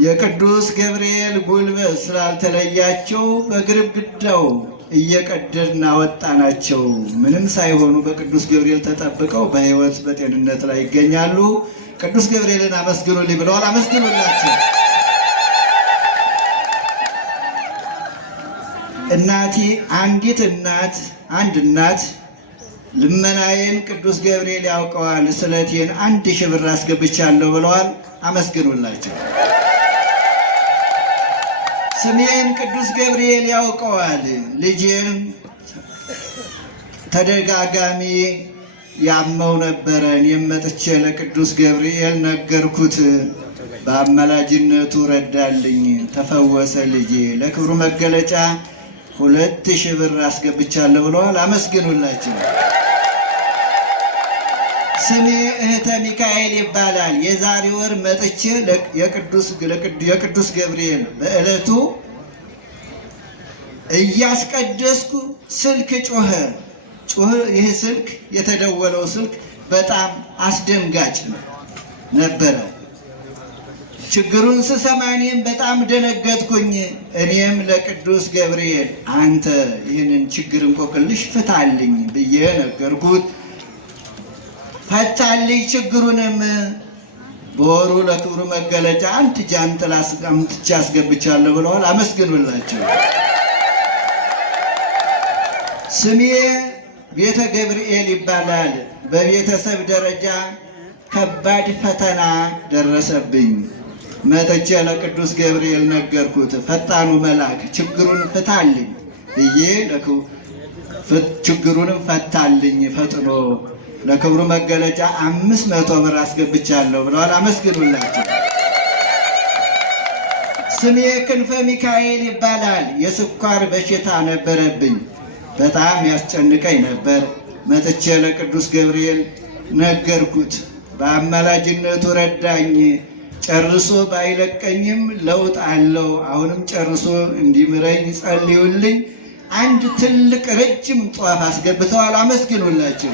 የቅዱስ ገብርኤል ጉልበት ስላልተለያቸው በግድግዳው እየቀደድን አወጣናቸው። ምንም ሳይሆኑ በቅዱስ ገብርኤል ተጠብቀው በሕይወት በጤንነት ላይ ይገኛሉ። ቅዱስ ገብርኤልን አመስግኑልኝ ብለዋል። አመስግኑላቸው። አንድ እናት ልመናዬን ቅዱስ ገብርኤል ያውቀዋል፣ ስለቴን 1000 ብር አስገብቻለሁ ብለዋል። አመስግኑላቸው። ስሜን ቅዱስ ገብርኤል ያውቀዋል። ልጄን ተደጋጋሚ ያመው ነበረ። እኔም መጥቼ ለቅዱስ ገብርኤል ነገርኩት። በአማላጅነቱ ረዳልኝ፣ ተፈወሰ ልጄ። ለክብሩ መገለጫ 2000 ብር አስገብቻለሁ ብለዋል። አመስግኑላቸው። ስሜ እህተ ሚካኤል ይባላል። የዛሬ ወር መጥቼ የቅዱስ ገብርኤል በዕለቱ እያስቀደስኩ ስልክ ጮኸ። ይህ ስልክ የተደወለው ስልክ በጣም አስደንጋጭ ነበረ። ችግሩን ስሰማ እኔም በጣም ደነገጥኩኝ። እኔም ለቅዱስ ገብርኤል አንተ ይህንን ችግር እንቆቅልሽ ፍታልኝ ብዬ ነገርኩት። ፈታልኝ ችግሩንም። በወሩ ለክብሩ መገለጫ 1 ጃንጥላ አምጥቼ አስገብቻለሁ ብለዋል። አመስግኑላቸው። ስሜ ቤተ ገብርኤል ይባላል። በቤተሰብ ደረጃ ከባድ ፈተና ደረሰብኝ። መጥቼ ለቅዱስ ገብርኤል ነገርኩት። ፈጣኑ መልአክ ችግሩን ፍታልኝ ብዬ ችግሩንም ፈታልኝ ፈጥኖ። ለክብሩ መገለጫ 500 ብር አስገብቻለሁ ብለዋል። አመስግኑላቸው። ስሜ ክንፈ ሚካኤል ይባላል። የስኳር በሽታ ነበረብኝ። በጣም ያስጨንቀኝ ነበር። መጥቼ ለቅዱስ ገብርኤል ነገርኩት። በአማላጅነቱ ረዳኝ። ጨርሶ ባይለቀኝም ለውጥ አለው። አሁንም ጨርሶ እንዲምረኝ ጸልዩልኝ። አንድ ትልቅ ረጅም ጧፍ አስገብተዋል። አመስግኑላቸው።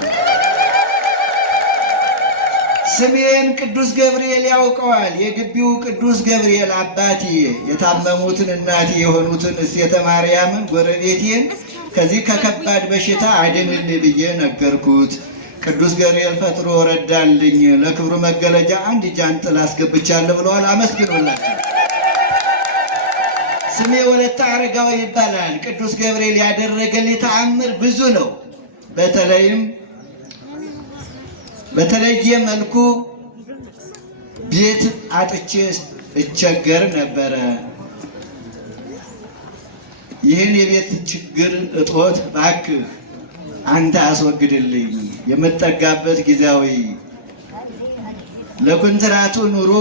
ስሜን ቅዱስ ገብርኤል ያውቀዋል። የግቢው ቅዱስ ገብርኤል አባቴ፣ የታመሙትን እናቴ የሆኑትን እሴተ ማርያምን ጎረቤቴን ከዚህ ከከባድ በሽታ አድንልኝ ብዬ ነገርኩት። ቅዱስ ገብርኤል ፈጥሮ ረዳልኝ። ለክብሩ መገለጫ 1 ጃንጥላ አስገብቻለሁ ብለዋል። አመስግኑላቸው። ስሜ ወለተ አረጋዊ ይባላል። ቅዱስ ገብርኤል ያደረገልኝ ተአምር ብዙ ነው። በተለየ መልኩ ቤት አጥቼ እቸገር ነበረ። ይህን የቤት ችግር እጦት እባክህ አንተ አስወግድልኝ። የምጠጋበት ጊዜያዊ ለኮንትራቱ ኑሮ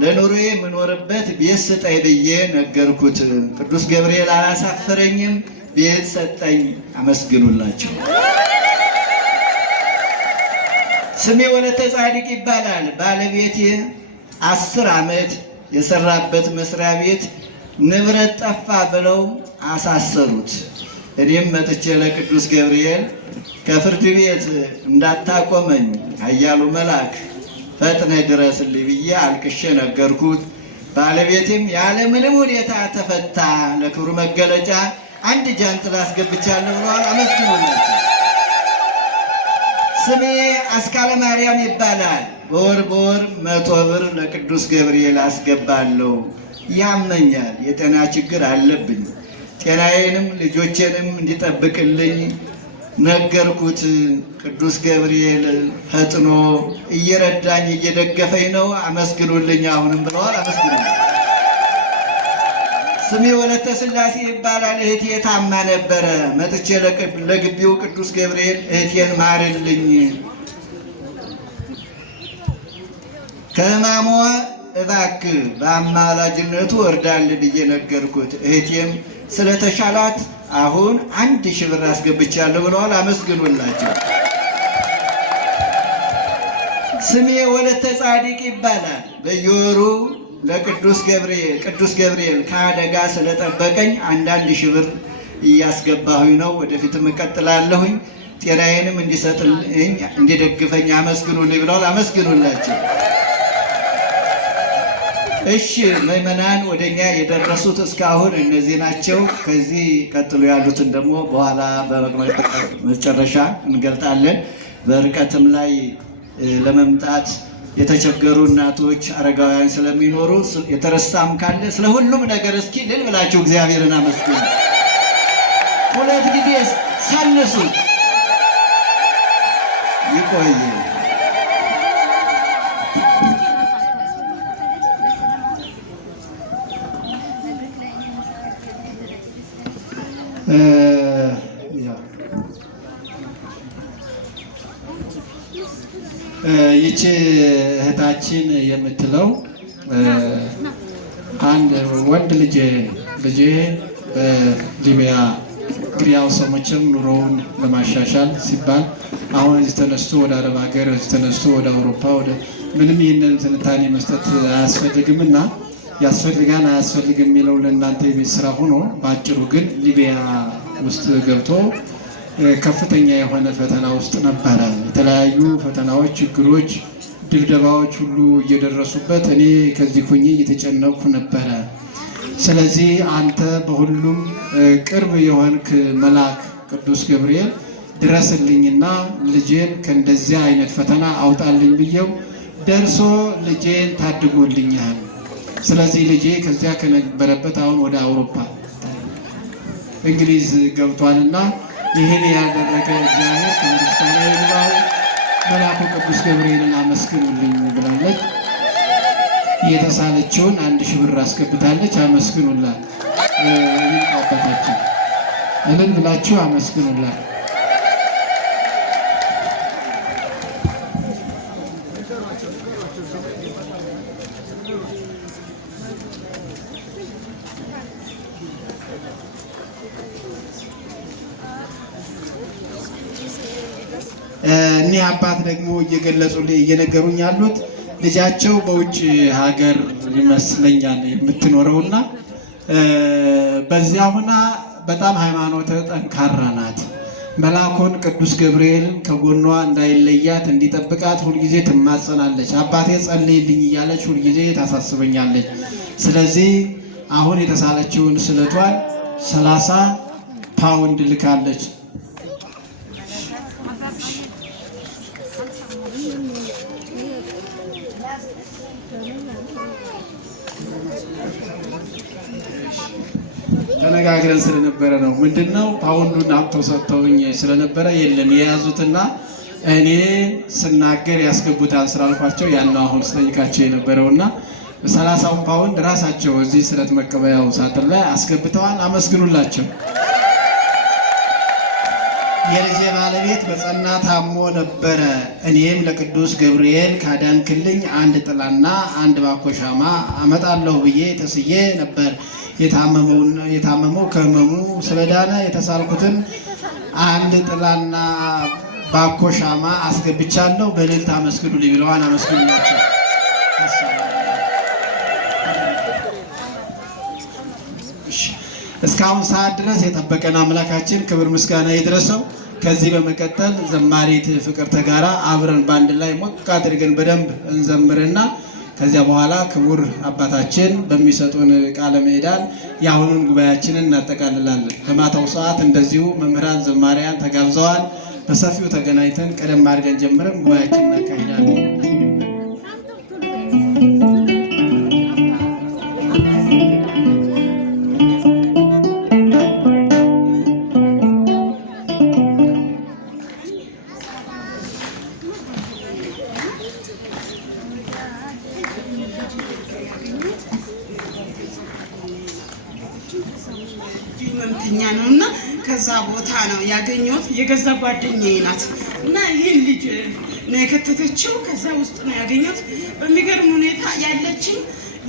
ለኑሮዬ የምኖርበት ቤት ስጠኝ ብዬ ነገርኩት። ቅዱስ ገብርኤል አላሳፈረኝም፣ ቤት ሰጠኝ። አመስግኑላቸው። ስሜ ወለተ ጻድቅ ይባላል። ባለቤቴ 10 ዓመት የሰራበት መስሪያ ቤት ንብረት ጠፋ ብለው አሳሰሩት። እኔም መጥቼ ለቅዱስ ገብርኤል ከፍርድ ቤት እንዳታቆመኝ ኃያሉ መልአክ ፈጥነ ድረስልኝ ብዬ አልቅሼ ነገርኩት። ባለቤቴም ያለ ምንም ሁኔታ ተፈታ። ለክብሩ መገለጫ አንድ ጃንጥላ አስገብቻለሁ ብለዋል። አመስግኑላቸው። ስሜ አስካለ ማርያም ይባላል። በወር 100 ብር ለቅዱስ ገብርኤል አስገባለሁ። ያመኛል፣ የጤና ችግር አለብኝ። ጤናዬንም ልጆቼንም እንዲጠብቅልኝ ነገርኩት። ቅዱስ ገብርኤል ፈጥኖ እየረዳኝ እየደገፈኝ ነው። አመስግኑልኝ አሁንም ብለዋል። አመስግኑልኝ። ስሜ ወለተ ስላሴ ይባላል። እህቴ ታማ ነበረ። መጥቼ ለግቢው ቅዱስ ገብርኤል እህቴን ማርልኝ፣ ከሕማሟ እባክህ በአማላጅነቱ እርዳል ብዬ ነገርኩት። እህቴም ስለተሻላት አሁን 1000 ብር አስገብቻለሁ ብለዋል። አመስግኑላቸው። ስሜ ወለተ ጻድቅ ይባላል። በየወሩ ለቅዱስ ገብርኤል ከአደጋ ስለጠበቀኝ 1000 ብር እያስገባሁኝ ነው። ወደፊትም እቀጥላለሁኝ። ጤናዬንም እንዲሰጥልኝ እንዲደግፈኝ አመስግኑልኝ ብለዋል። አመስግኑላቸው። እሺ ምዕመናን ወደኛ የደረሱት እስካሁን እነዚህ ናቸው። ከዚህ ቀጥሎ ያሉትን ደግሞ በኋላ በመጨረሻ እንገልጣለን። በርቀትም ላይ ለመምጣት የተቸገሩ እናቶች፣ አረጋውያን ስለሚኖሩ የተረሳም ካለ ስለ ሁሉም ነገር እስኪ ልል ብላችሁ እግዚአብሔርን አመስግኑ። 2 ጊዜ ሳልሱ ይቆይ። ይቺ እህታችን የምትለው አንድ ወንድ ልጄ በሊቢያ እንግዲህ ያው ሰዎችም ኑሮውን ለማሻሻል ሲባል አሁን እዚህ ተነስቶ ወደ አረብ ሀገር እዚህ ተነስቶ ወደ አውሮፓ ወደ ምንም ይህንን ትንታኔ መስጠት አያስፈልግም እና ያስፈልጋል አያስፈልግም የሚለው ለእናንተ የቤት ስራ ሆኖ በአጭሩ ግን ሊቢያ ውስጥ ገብቶ ከፍተኛ የሆነ ፈተና ውስጥ ነበረ። የተለያዩ ፈተናዎች፣ ችግሮች፣ ድብደባዎች ሁሉ እየደረሱበት እኔ ከዚህ ሁኜ እየተጨነቅኩ ነበረ። ስለዚህ አንተ በሁሉም ቅርብ የሆንክ መልአክ ቅዱስ ገብርኤል ድረስልኝና ልጄን ከእንደዚያ አይነት ፈተና አውጣልኝ ብዬው ደርሶ ልጄን ታድጎልኛል። ስለዚህ ልጄ ከዚያ ከነበረበት አሁን ወደ አውሮፓ እንግሊዝ ገብቷልና ይህን ያደረገ እግዚአብሔር ከምስጋና ይግባው። መልአኩ ቅዱስ ገብርኤልን አመስግኑልኝ ብላለች። የተሳለችውን 1000 ብር አስገብታለች። አመስግኑላት። ይጣበታችሁ እልል ብላችሁ አመስግኑላት። እኒህ አባት ደግሞ እየገለጹልኝ እየነገሩኝ ያሉት ልጃቸው በውጭ ሀገር ይመስለኛል የምትኖረውና በዚያ ሆና በጣም ሃይማኖተ ጠንካራ ናት። መልአኩን ቅዱስ ገብርኤል ከጎኗ እንዳይለያት እንዲጠብቃት ሁልጊዜ ትማጸናለች። አባቴ ጸልይልኝ እያለች ሁልጊዜ ታሳስበኛለች። ስለዚህ አሁን የተሳለችውን ስለቷን 30 ፓውንድ ልካለች። ተነጋግረን ስለነበረ ነው። ምንድነው ፓውንዱን አውጥተው ሰጥተውኝ ስለነበረ የለም የያዙትና እኔ ስናገር ያስገቡታል ስላልኳቸው ያለው አሁን ስጠይቃቸው የነበረውና 30 ፓውንድ ራሳቸው እዚህ ስለት መቀበያው ሳጥን ላይ አስገብተዋል። አመስግኑላቸው። የልጄ ባለቤት በጸና ታሞ ነበረ። እኔም ለቅዱስ ገብርኤል ካዳንክልኝ አንድ ጥላና አንድ ባኮ ሻማ አመጣለሁ ብዬ ተስዬ ነበር። የታመመው ከህመሙ ስለዳነ የተሳልኩትን አንድ ጥላና ባኮ ሻማ አስገብቻለሁ። በእልልታ አመስግኑልኝ ብለዋል። አመስግኑላቸው። እስካሁን ሰዓት ድረስ የጠበቀን አምላካችን ክብር ምስጋና ይድረሰው። ከዚህ በመቀጠል ዘማሪት ፍቅርተ ጋራ አብረን ባንድ ላይ ሞቅ አድርገን በደንብ እንዘምርና ከዚያ በኋላ ክቡር አባታችን በሚሰጡን ቃለ ምዕዳን የአሁኑን ጉባኤያችንን እናጠቃልላለን። በማታው ሰዓት እንደዚሁ መምህራን ዘማሪያን ተጋብዘዋል። በሰፊው ተገናኝተን ቀደም አድርገን ጀምረን ጉባኤያችንን እናካሂዳለን። ህመምተኛ ነው እና ከዛ ቦታ ነው ያገኘሁት። የገዛ ጓደኛዬ ናት እና ይህን ልጅ ነው የከተተችው። ከዛ ውስጥ ነው ያገኘሁት። በሚገርም ሁኔታ ያለችኝ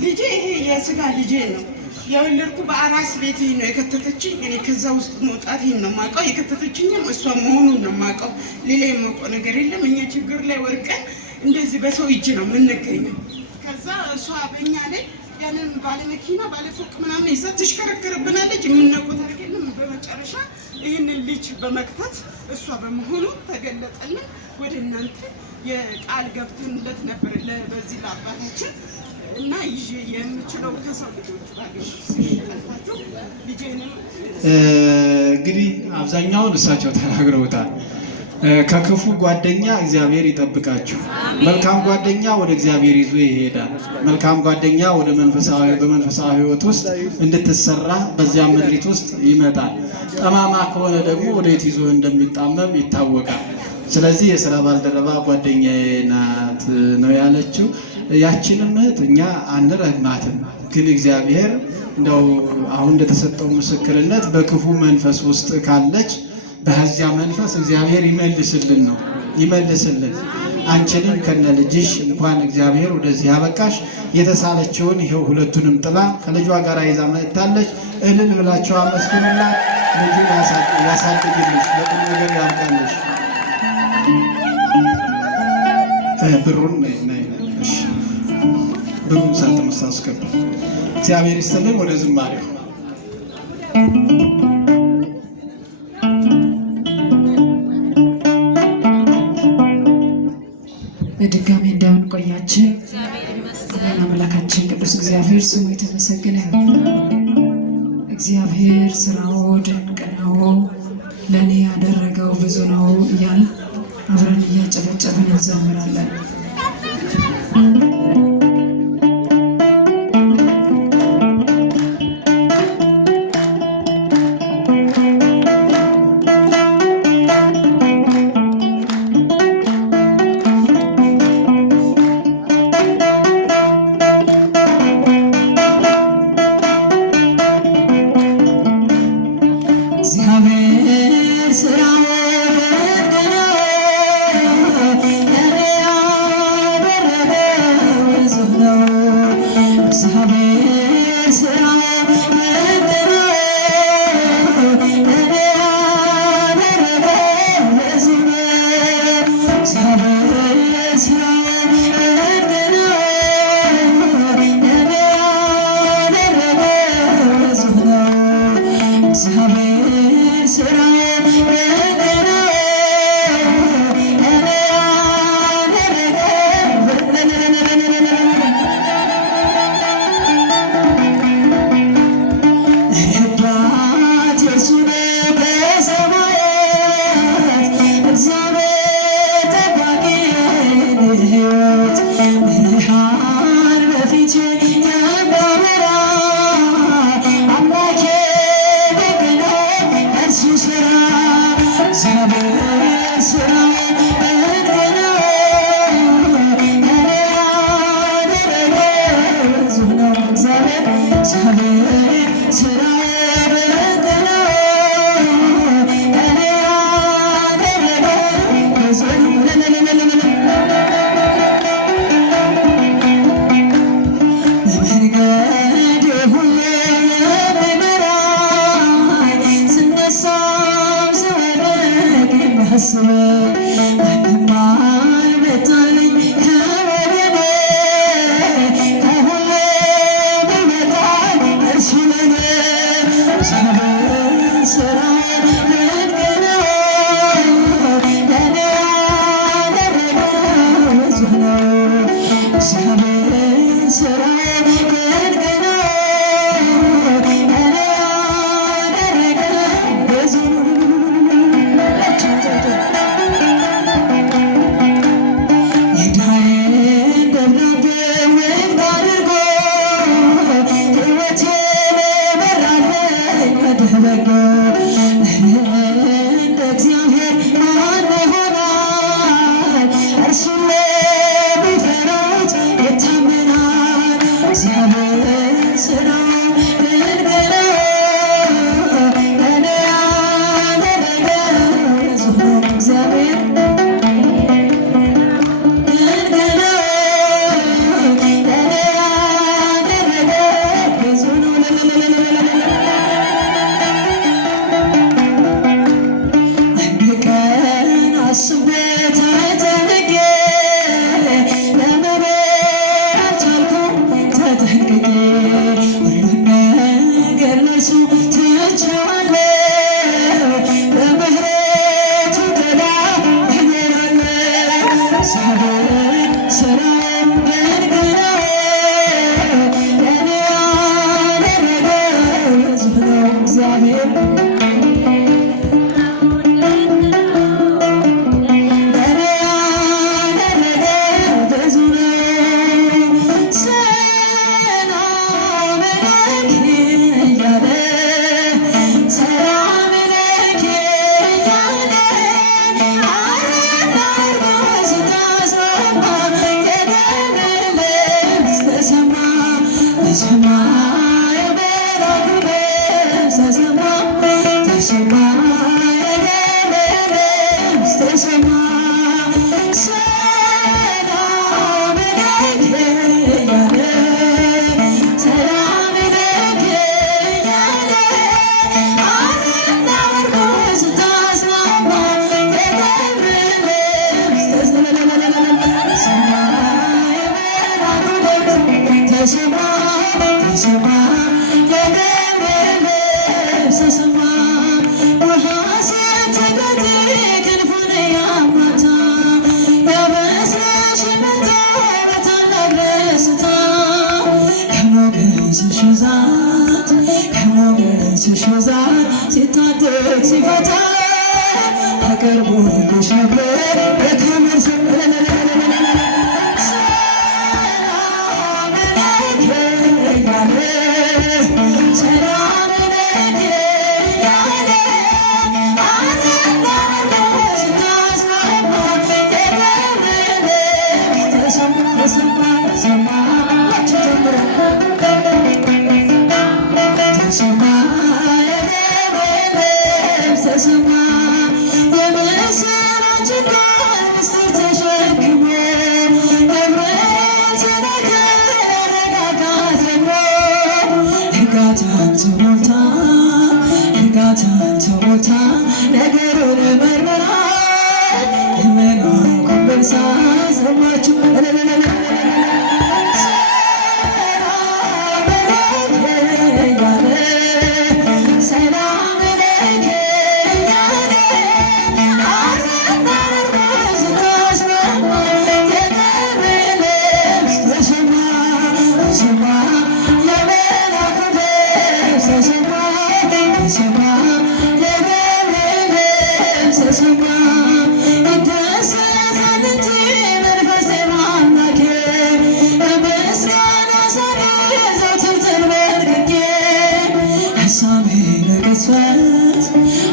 ልጄ ይሄ የስጋ ልጄ ነው። የወለድኩ በአራስ ቤት ነው የከተተችኝ። እኔ ከዛ ውስጥ መውጣት ይህን ነው የማውቀው። የከተተችኝም እሷ መሆኑን ነው የማውቀው። ሌላ የማውቀው ነገር የለም። እኛ ችግር ላይ ወርቀን እንደዚህ በሰው እጅ ነው የምንገኘው። ከዛ እሷ በእኛ ላይ ያንን ባለመኪና ባለፎቅ ምናምን ይዛ ትሽከረከርብናለች። የምናውቀው ታሪክ የለም። በመጨረሻ ይህንን ልጅ በመክተት እሷ በመሆኑ ተገለጠልን። ወደ እናንተ የቃል ገብተንለት ነበር በዚህ ለአባታችን እና ይዤ የምችለው ከሰው ልጆች ባገኝታችሁ ልጄንም እንግዲህ አብዛኛውን እሳቸው ተናግረውታል። ከክፉ ጓደኛ እግዚአብሔር ይጠብቃችሁ። መልካም ጓደኛ ወደ እግዚአብሔር ይዞ ይሄዳል። መልካም ጓደኛ ወደ በመንፈሳዊ ሕይወት ውስጥ እንድትሰራ በዚያ ምድሪት ውስጥ ይመጣል። ጠማማ ከሆነ ደግሞ ወዴት ይዞ እንደሚጣመም ይታወቃል። ስለዚህ የሥራ ባልደረባ ጓደኛዬ ናት ነው ያለችው። ያችንም እህት እኛ አንረግማትም፣ ግን እግዚአብሔር እንደው አሁን እንደተሰጠው ምስክርነት በክፉ መንፈስ ውስጥ ካለች በዚያ መንፈስ እግዚአብሔር ይመልስልን ነው ይመልስልን። አንቺንም ከነ ልጅሽ እንኳን እግዚአብሔር ወደዚህ ያበቃሽ። የተሳለችውን ይሄው ሁለቱንም ጥላ ከልጇ ጋር ይዛ መጥታለች። እልል ብላችሁ አመስግኑና ልጁን ያሳድግልሽ፣ ለቁም ነገር ያብቃልሽ። ብሩን ብሩን ሳትመሳስከብ እግዚአብሔር ይስጥልን። ወደ ዝማሬው በድጋሚ እንደምን ቆያችሁ? አምላካችን ቅዱስ እግዚአብሔር ስሙ የተመሰገነ ይሁን። እግዚአብሔር ስራው ድንቅ ነው፣ ለእኔ ያደረገው ብዙ ነው እያል አብረን እያጨበጨብን እንዘምራለን። እግዚአብሔር ስራው ድንቅ ነው። ለእኔ ያደረገው ብዙ ነው። እግዚአብሔር ሲታደግ ሲፈታ ተቀርቦልሽ ነበር የክብር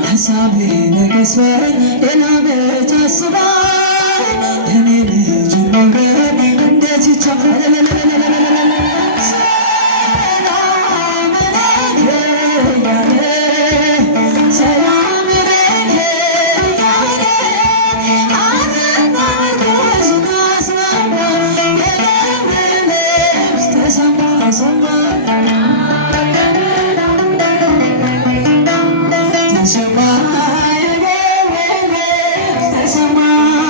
ሀሳቤ ነገስበት ሌላ መች አስባል እኔ ልጅ መውደድ እንዴት ይቻላል? Sama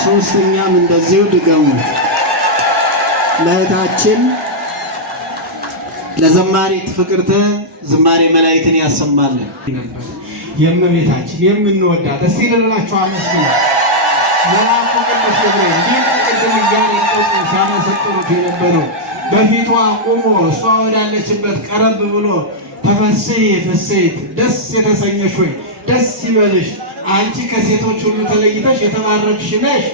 ሶስተኛም እንደዚሁ ድገሙ። ለእህታችን ለዘማሪት ፍቅርተ ዝማሬ መላእክትን ያሰማልን። የእመቤታችን የምንወዳት እስቲ ልላችሁ አመስግኑ። መልአኩ ቅዱስ ገብርኤል እንዲህ ቅድም እያነጠቁ ሲያመሰጥሩት የነበረው በፊቷ ቆሞ እሷ ወዳለችበት ቀረብ ብሎ ተፈሥሒ ፍሥሕት ደስ የተሰኘሽ ሆይ ደስ ይበልሽ፣ አንቺ ከሴቶች ሁሉ ተለይተሽ የተባረክሽ ነሽ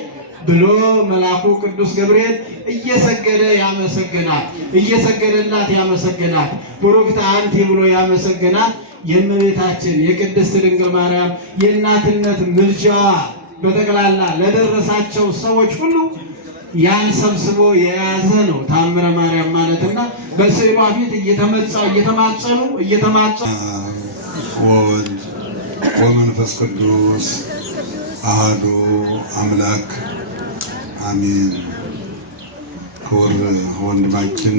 ብሎ መልአኩ ቅዱስ ገብርኤል እየሰገደ ያመሰግናት፣ እየሰገደላት ያመሰግናት፣ ቡሩክት አንቲ ብሎ ያመሰግናት። የእመቤታችን የቅድስት ድንግል ማርያም የእናትነት ምልጃዋ በጠቅላላ ለደረሳቸው ሰዎች ሁሉ ያን ሰብስቦ የያዘ ነው ታምረ ማርያም ማለትና በስዕሏ ፊት እየተማጸኑ ወወልድ ወመንፈስ ቅዱስ አሐዱ አምላክ አሜን። ክቡር ወንድማችን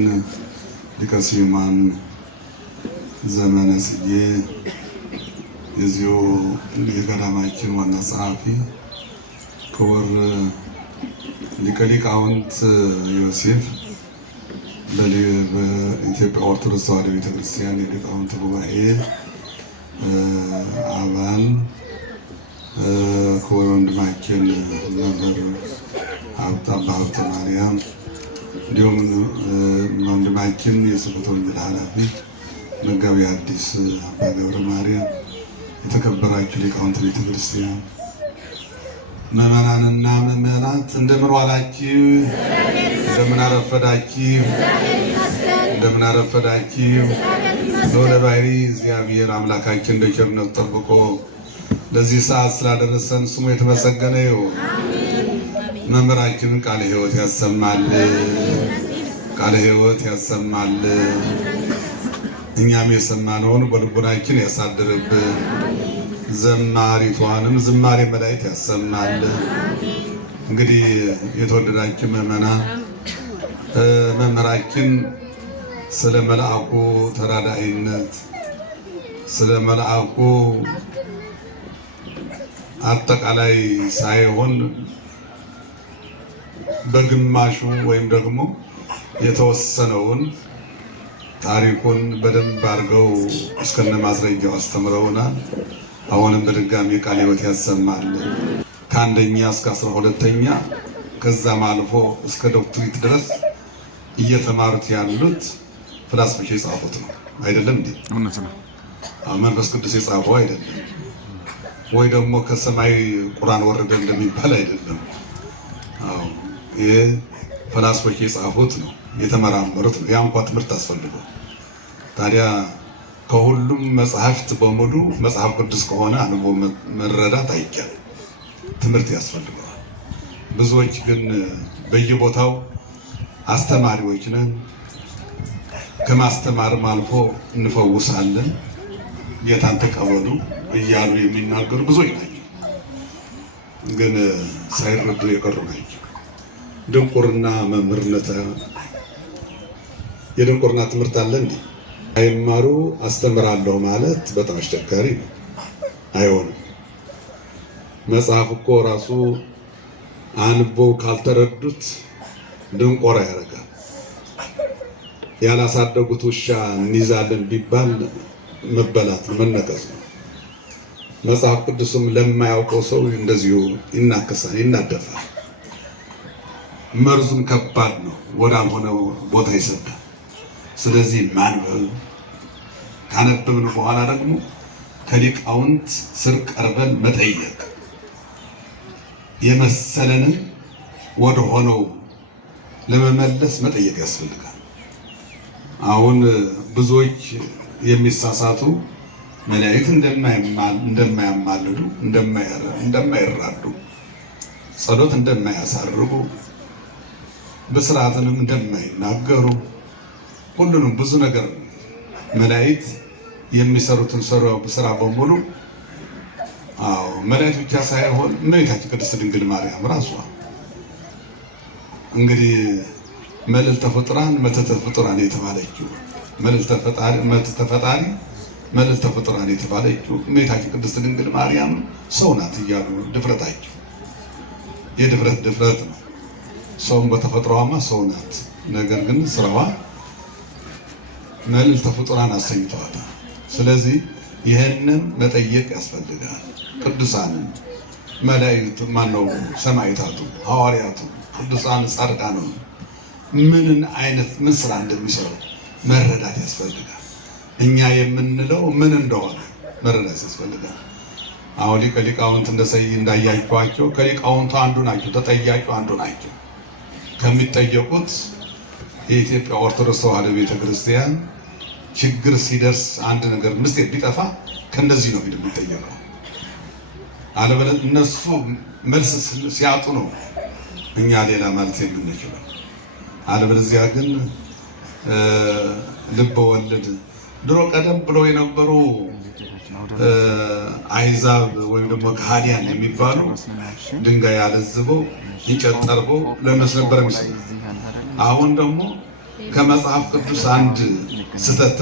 ሊቀ ስዩማን ዘመነ ጽጌ የዚሁ የገዳማችን ዋና ጸሐፊ፣ ክቡር ሊቀ ሊቃውንት ዮሴፍ በኢትዮጵያ ኦርቶዶክስ ተዋሕዶ ቤተክርስቲያን የሊቃውንት ጉባኤ አባል፣ ክቡር ወንድማችን መምህር አባ ሀብተ ማርያም፣ እንዲሁም ወንድማችን የስብከተ ወንጌል ኃላፊ መጋቢ ሐዲስ አባ ገብረ ማርያም፣ የተከበራችሁ ሊቃውንት ቤተክርስቲያን፣ ምዕመናንና ምዕመናት እንደምን ዋላችሁ? እንደምን አረፈዳችሁ? እንደምን አረፈዳችሁ? ልዑለ ባሕርይ እግዚአብሔር አምላካችን እንደ ቸርነቱ ጠብቆ ለዚህ ሰዓት ስላደረሰን ስሙ የተመሰገነ ይሁን። መምህራችንን ቃለ ሕይወት ያሰማል፣ ቃለ ሕይወት ያሰማል። እኛም የሰማነውን በልቡናችን ያሳድርብን። ዘማሪቷንም ዝማሬ መላእክት ያሰማል። እንግዲህ የተወደዳችሁ ምዕመናን፣ መምህራችን ስለ መልአኩ ተራዳኢነት፣ ስለ መልአኩ አጠቃላይ ሳይሆን በግማሹ ወይም ደግሞ የተወሰነውን ታሪኩን በደንብ አድርገው እስከነ ማስረጃው አስተምረውናል። አሁንም በድጋሚ ቃለ ሕይወት ያሰማል። ከአንደኛ እስከ 12ኛ ከዛም አልፎ እስከ ዶክትሬት ድረስ እየተማሩት ያሉት ፍላስፎች የጻፉት ነው አይደለም እንዴ? መንፈስ ቅዱስ የጻፈው አይደለም፣ ወይ ደግሞ ከሰማይ ቁርአን ወረደ እንደሚባል አይደለም። አዎ ይሄ ፍላስፎች የጻፉት ነው፣ የተመራመሩት ነው። ያ እንኳን ትምህርት አስፈልገው። ታዲያ ከሁሉም መጽሐፍት በሙሉ መጽሐፍ ቅዱስ ከሆነ አንቦ መረዳት አይቻልም፣ ትምህርት ያስፈልገዋል። ብዙዎች ግን በየቦታው አስተማሪዎች ነን፣ ከማስተማርም አልፎ እንፈውሳለን፣ ጌታን ተቀበሉ እያሉ የሚናገሩ ብዙዎች ናቸው። ግን ሳይረዱ የቀሩ ናቸው። ድንቁርና መምህርነት የድንቁርና ትምህርት አለ እንዴ? አይማሩ አስተምራለሁ ማለት በጣም አስቸጋሪ ነው። አይሆንም። መጽሐፍ እኮ ራሱ አንበው ካልተረዱት ድንቆራ ያደርጋል። ያላሳደጉት ውሻ እንይዛለን ቢባል መበላት መነከስ ነው። መጽሐፍ ቅዱስም ለማያውቀው ሰው እንደዚሁ ይናከሳል፣ ይናደፋል። መርዙም ከባድ ነው፣ ወዳልሆነው ቦታ ይሰዳል። ስለዚህ ማንበብ፣ ካነበብን በኋላ ደግሞ ከሊቃውንት ስር ቀርበን መጠየቅ፣ የመሰለንን ወደ ሆነው ለመመለስ መጠየቅ ያስፈልጋል። አሁን ብዙዎች የሚሳሳቱ መላእክት እንደማያማልዱ፣ እንደማይራዱ፣ ጸሎት እንደማያሳርጉ፣ በስርዓትንም እንደማይናገሩ፣ ሁሉንም ብዙ ነገር መላእክት የሚሰሩትን ስራ በሙሉ መላእክት ብቻ ሳይሆን እመቤታችን ቅድስት ድንግል ማርያም ራሷ እንግዲህ መልዕልተ ፍጡራን መትሕተ ፍጡራን የተባለችው መልዕልተ ፈጣሪ መልዕልተ ፍጡራን የተባለችው እመቤታችን ቅድስት ድንግል ማርያም ሰው ናት እያሉ ድፍረታቸው ድፍረት ነው። ሰውም በተፈጥሮዋማ ሰው ናት። ነገር ግን ስራዋ መልዕልተ ፍጡራን አሰኝተዋታል። ስለዚህ ይህንን መጠየቅ ያስፈልጋል። ቅዱሳንን መላእክት ማነው ሰማዕታቱ፣ ሐዋርያቱ፣ ቅዱሳን ጻድቃኑ ምን ስራ እንደሚሰሩ መረዳት ያስፈልጋል። እኛ የምንለው ምን እንደሆነ መረዳት ያስፈልጋል። አሁን ሊቀ ሊቃውንት እንዳያችኋቸው ከሊቃውንቱ አንዱ ናቸው፣ ተጠያቂው አንዱ ናቸው። ከሚጠየቁት የኢትዮጵያ ኦርቶዶክስ ተዋሕዶ ቤተክርስቲያን ችግር ሲደርስ አንድ ነገር ምስጢር ቢጠፋ ከእንደዚህ ነው የሚጠየቀው። አለበለዚያ እነሱ መልስ ሲያጡ ነው እኛ ሌላ ማለት የምንችለው። አለበለዚያ ግን ልበ ወለድ ድሮ ቀደም ብሎ የነበሩ አይዛብ ወይም ደግሞ ከሃዲያን የሚባሉ ድንጋይ አለዝበው እንጨት ጠርበው ለእነሱ ነበር የሚሰሩ። አሁን ደግሞ ከመጽሐፍ ቅዱስ አንድ ስህተት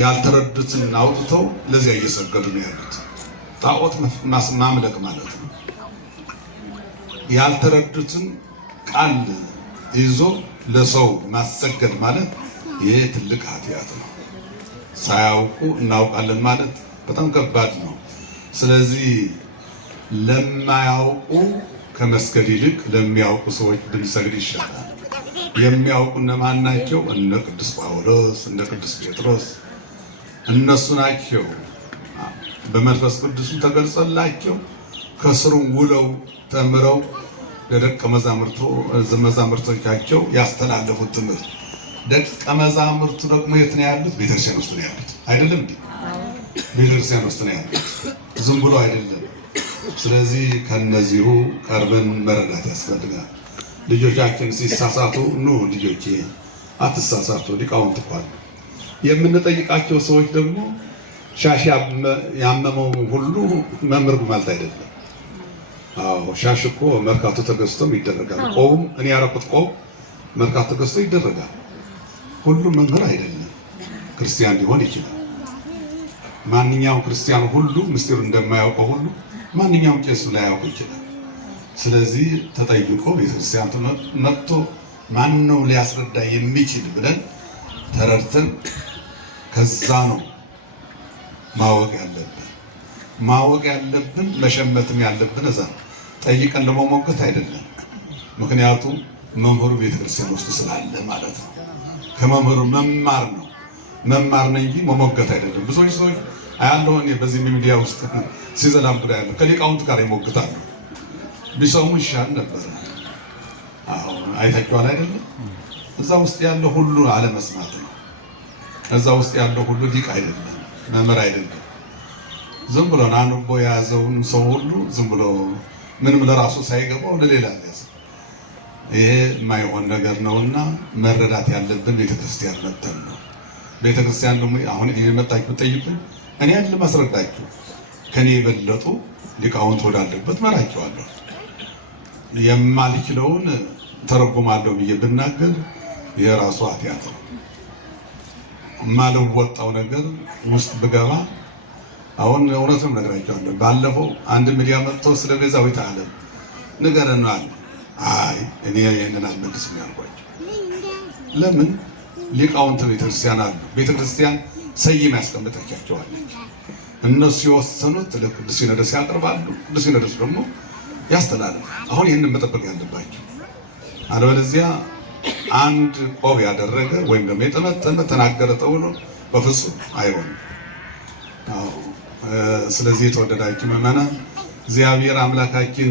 ያልተረዱትን አውጥተው ለዚያ እየሰገዱ ነው ያሉት። ጣዖት ማምለክ ማለት ነው። ያልተረዱትን ቃል ይዞ ለሰው ማሰገድ ማለት ይሄ ትልቅ ኃጢአት ነው። ሳያውቁ እናውቃለን ማለት በጣም ከባድ ነው። ስለዚህ ለማያውቁ ከመስገድ ይልቅ ለሚያውቁ ሰዎች ብንሰግድ ይሻላል። የሚያውቁ እነማን ናቸው? እነ ቅዱስ ጳውሎስ፣ እነ ቅዱስ ጴጥሮስ እነሱ ናቸው። በመንፈስ ቅዱስም ተገልጸላቸው ከስሩም ውለው ተምረው ለደቀ መዛሙርቶቻቸው ያስተላለፉት ትምህርት። ደቀ መዛሙርቱ ደግሞ የት ነው ያሉት? ቤተክርስቲያን ውስጥ ነው ያሉት። አይደለም እንዴ? ቤተክርስቲያን ውስጥ ነው ያሉት፣ ዝም ብሎ አይደለም። ስለዚህ ከነዚሁ ቀርበን መረዳት ያስፈልጋል። ልጆቻችን ሲሳሳቱ ኑ ልጆቼ አትሳሳቱ፣ ሊቃውንት እንኳን የምንጠይቃቸው ሰዎች ደግሞ ሻሽ ያመመው ሁሉ መምህር ማለት አይደለም። አዎ ሻሽ እኮ መርካቶ ተገዝቶም ይደረጋል። ቆቡም እኔ ያረኩት ቆብ መርካቶ ተገዝቶ ይደረጋል። ሁሉም መምህር አይደለም፣ ክርስቲያን ሊሆን ይችላል። ማንኛውም ክርስቲያን ሁሉ ምስጢሩ እንደማያውቀው ሁሉ ማንኛውም ቄስ ላያውቅ ይችላል። ስለዚህ ተጠይቆ ቤተክርስቲያን መጥቶ ማን ነው ሊያስረዳ የሚችል ብለን ተረድተን ከዛ ነው ማወቅ ያለብን መሸመትም ያለብን እዛ ጠይቀን ለመሞገት አይደለም። ምክንያቱም መምህሩ ቤተክርስቲያን ውስጥ ስላለ ማለት ነው። ከመምህሩ መማር ነው እንጂ መሞገት አይደለም። ብዙዎች ሰዎች አያለሁ እኔ በዚህ ሚዲያ ውስጥ ሲዘላምዱ ያለው ከሊቃውንት ጋር ይሞግታሉ። ቢሰሙ ይሻል ነበር። አሁን አይታችኋል አይደለም? እዛ ውስጥ ያለው ሁሉ አለመስማት ነው። እዛ ውስጥ ያለው ሁሉ ሊቅ አይደለም፣ መምህር አይደለም። ዝም ብሎ አንቦ የያዘውን ሰው ሁሉ ዝም ብሎ ምንም ለራሱ ሳይገባው ለሌላ ያዘ። ይሄ የማይሆን ነገር ነውና መረዳት ያለብን ቤተክርስቲያን መተን ነው። ቤተክርስቲያን ደግሞ አሁን የመጣችሁ ጠይቁኝ፣ እኔ አይደለም አስረዳችሁ፣ ከኔ የበለጡ ሊቃውንት ወዳለበት መራቸዋለሁ። የማልችለውን ተረጉማለሁ ብዬ ብናገር የራሱ ኃጢአት ነው። የማልወጣው ነገር ውስጥ ብገባ አሁን እውነትም ነግራቸዋለሁ። ባለፈው አንድ ሚዲያ መጥተው ስለ ቤዛዊተ ዓለም ንገረን አለ። አይ እኔ ይህንን አልመልስም ያልኳቸው። ለምን? ሊቃውንት ቤተክርስቲያን አሉ። ቤተክርስቲያን ሰይም ያስቀምጠቻቸዋለች። እነሱ የወሰኑት ለቅዱስ ሲኖዶስ ያቀርባሉ። ቅዱስ ሲኖዶስ ደግሞ ያስተላልፍ። አሁን ይህንን መጠበቅ ያለባቸው። አለበለዚያ አንድ ቆብ ያደረገ ወይም ደግሞ የጠመጠመ ተናገረ ተብሎ በፍጹም አይሆንም። ስለዚህ የተወደዳችሁ ምዕመናን እግዚአብሔር አምላካችን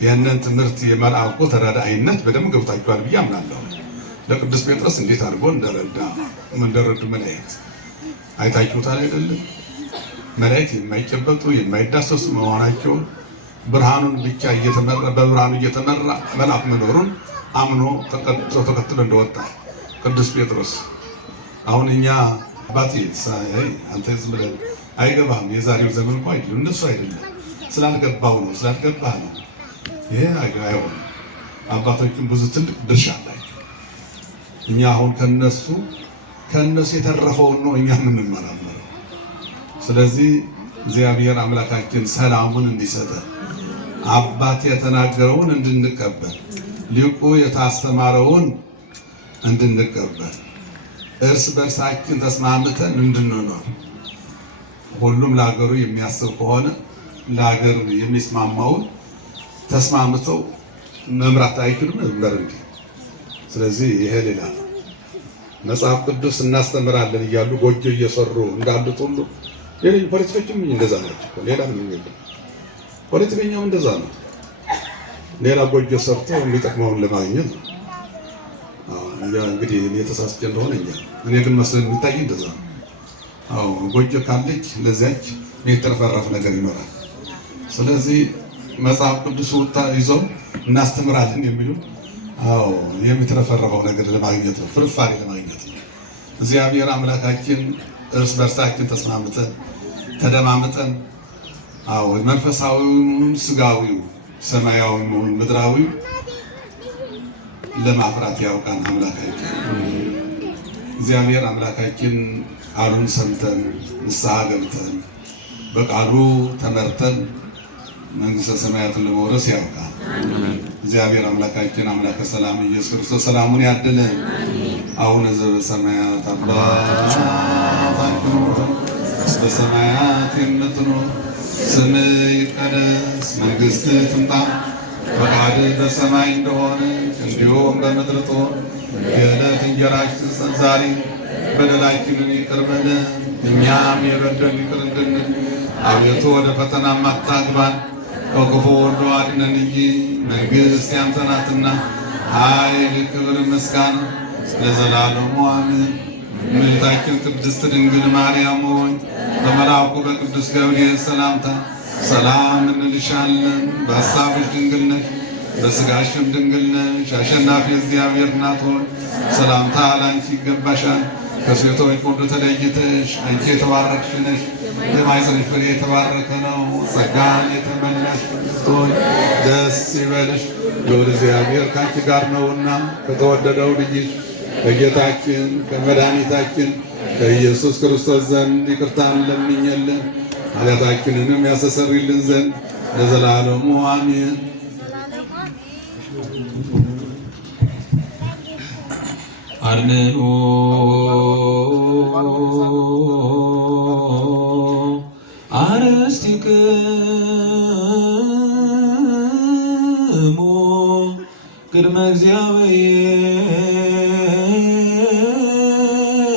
ይህንን ትምህርት የመልአኩ ተራዳኢነት በደንብ ገብታችኋል ብዬ አምናለሁ። ለቅዱስ ጴጥሮስ እንዴት አድርጎ እንደረዱ መላእክት አይታችሁታል አይደለም? መላእክት የማይጨበጡ የማይዳሰሱ መሆናቸውን ብርሃኑን ብቻ በብርሃኑ እየተመራ መልአክ መኖሩን አምኖ ተከትሎ እንደወጣ ቅዱስ ጴጥሮስ። አሁን እኛ አባቴ አንተ ዝም ብለህ አይገባም፣ የዛሬው ዘመን እኮ አይደለም እነሱ አይደለም ስላልገባው ነው ስላልገባህ ነው። ይሄ አይሆንም። አባቶችም ብዙ ትልቅ ድርሻ አላቸው። እኛ አሁን ከነሱ የተረፈውን ነው እኛ የምንመራመረው። ስለዚህ እግዚአብሔር አምላካችን ሰላሙን እንዲሰጠን አባት የተናገረውን እንድንቀበል ሊቁ የታስተማረውን እንድንቀበል እርስ በርሳችን ተስማምተን እንድንኖር ሁሉም ለሀገሩ የሚያስብ ከሆነ ለሀገር የሚስማማውን ተስማምተው መምራት አይችሉም ነበር እንዴ? ስለዚህ ይሄ ሌላ ነው። መጽሐፍ ቅዱስ እናስተምራለን እያሉ ጎጆ እየሰሩ እንዳሉት ሁሉ ሌሎች ፖለቲከኞችም እንደዛ ናቸው። ሌላ ምንም የለም። ፖለቲከኛው እንደዛ ነው። ሌላ ጎጆ ሰርቶ የሚጠቅመውን ለማግኘት ነው። እንግዲህ እኔ ተሳስቼ እንደሆነ እኔ ግን መስሎኝ የሚታይ እንደዛ ነው። ጎጆ ካለች ለዚያች የተረፈረፈ ነገር ይኖራል። ስለዚህ መጽሐፍ ቅዱስ ወጣ ይዘው እናስተምራለን የሚሉ የሚትረፈረፈው ነገር ለማግኘት ነው፣ ፍርፋሪ ለማግኘት ነው። እግዚአብሔር አምላካችን እርስ በርሳችን ተስማምተን ተደማምጠን መንፈሳዊውን ስጋዊው ሰማያዊውን ምድራዊው ለማፍራት ያውቃን አምላካችን። እግዚአብሔር አምላካችን ቃሉን ሰምተን ንስሐ ገብተን በቃሉ ተመርተን መንግስተ ሰማያትን ለመውረስ ያውቃል። እግዚአብሔር አምላካችን አምላከ ሰላም ኢየሱስ ክርስቶስ ሰላሙን ያድለን። አቡነ ዘበሰማያት አባታችን በሰማያት የምትኖር ስምህ ይቀደስ፣ መንግስትህ ትምጣ፣ ፈቃድህ በሰማይ እንደሆነች እንዲሁም በምድር ትሁን። የዕለት እንጀራችንን ስጠን ዛሬ፣ በደላችንን ይቅር በለን እኛም የበደሉንን ይቅር እንድንል፣ አቤቱ ወደ ፈተና አታግባን ከክፉ ሁሉ አድነን እንጂ መንግሥት ያንተ ናትና ኃይል፣ ክብር፣ ምስጋና ለዘላለሙ አሜን። እመቤታችን ቅድስት ድንግል ማርያም ሆይ በመልአኩ በቅዱስ ገብርኤል ሰላምታ ሰላም እንልሻለን። በሐሳብሽ ድንግል ነሽ፣ በሥጋሽም ድንግል ነሽ። አሸናፊ እግዚአብሔር እናት ሆይ ሰላምታ ለአንቺ ይገባሻል። ከሴቶች ሁሉ ተለይተሽ አንቺ የተባረክሽ ነሽ፣ የማኅፀንሽ ፍሬ የተባረከ ነው። ጸጋን የተመላሽ ሆይ ደስ ይበልሽ፣ ልዑል እግዚአብሔር ከአንቺ ጋር ነውና ከተወደደው ልጅሽ ከጌታችን ከመድኃኒታችን ከኢየሱስ ክርስቶስ ዘንድ ይቅርታን ለምኝልን ኃጢአታችንንም ያስተሰርይልን ዘንድ ለዘላለሙ አሜን። አርንዑ አርእስቲክሙ ቅድመ ቅድመ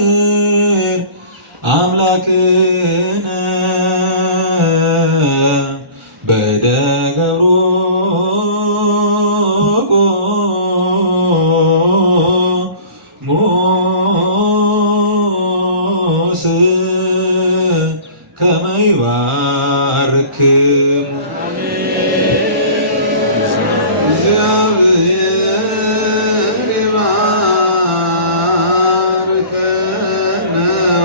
እግዚአብሔር አምላክነ በደገብሮ ሞስ ከመ ይባርክሙ እግዚአብሔር ይባርከነ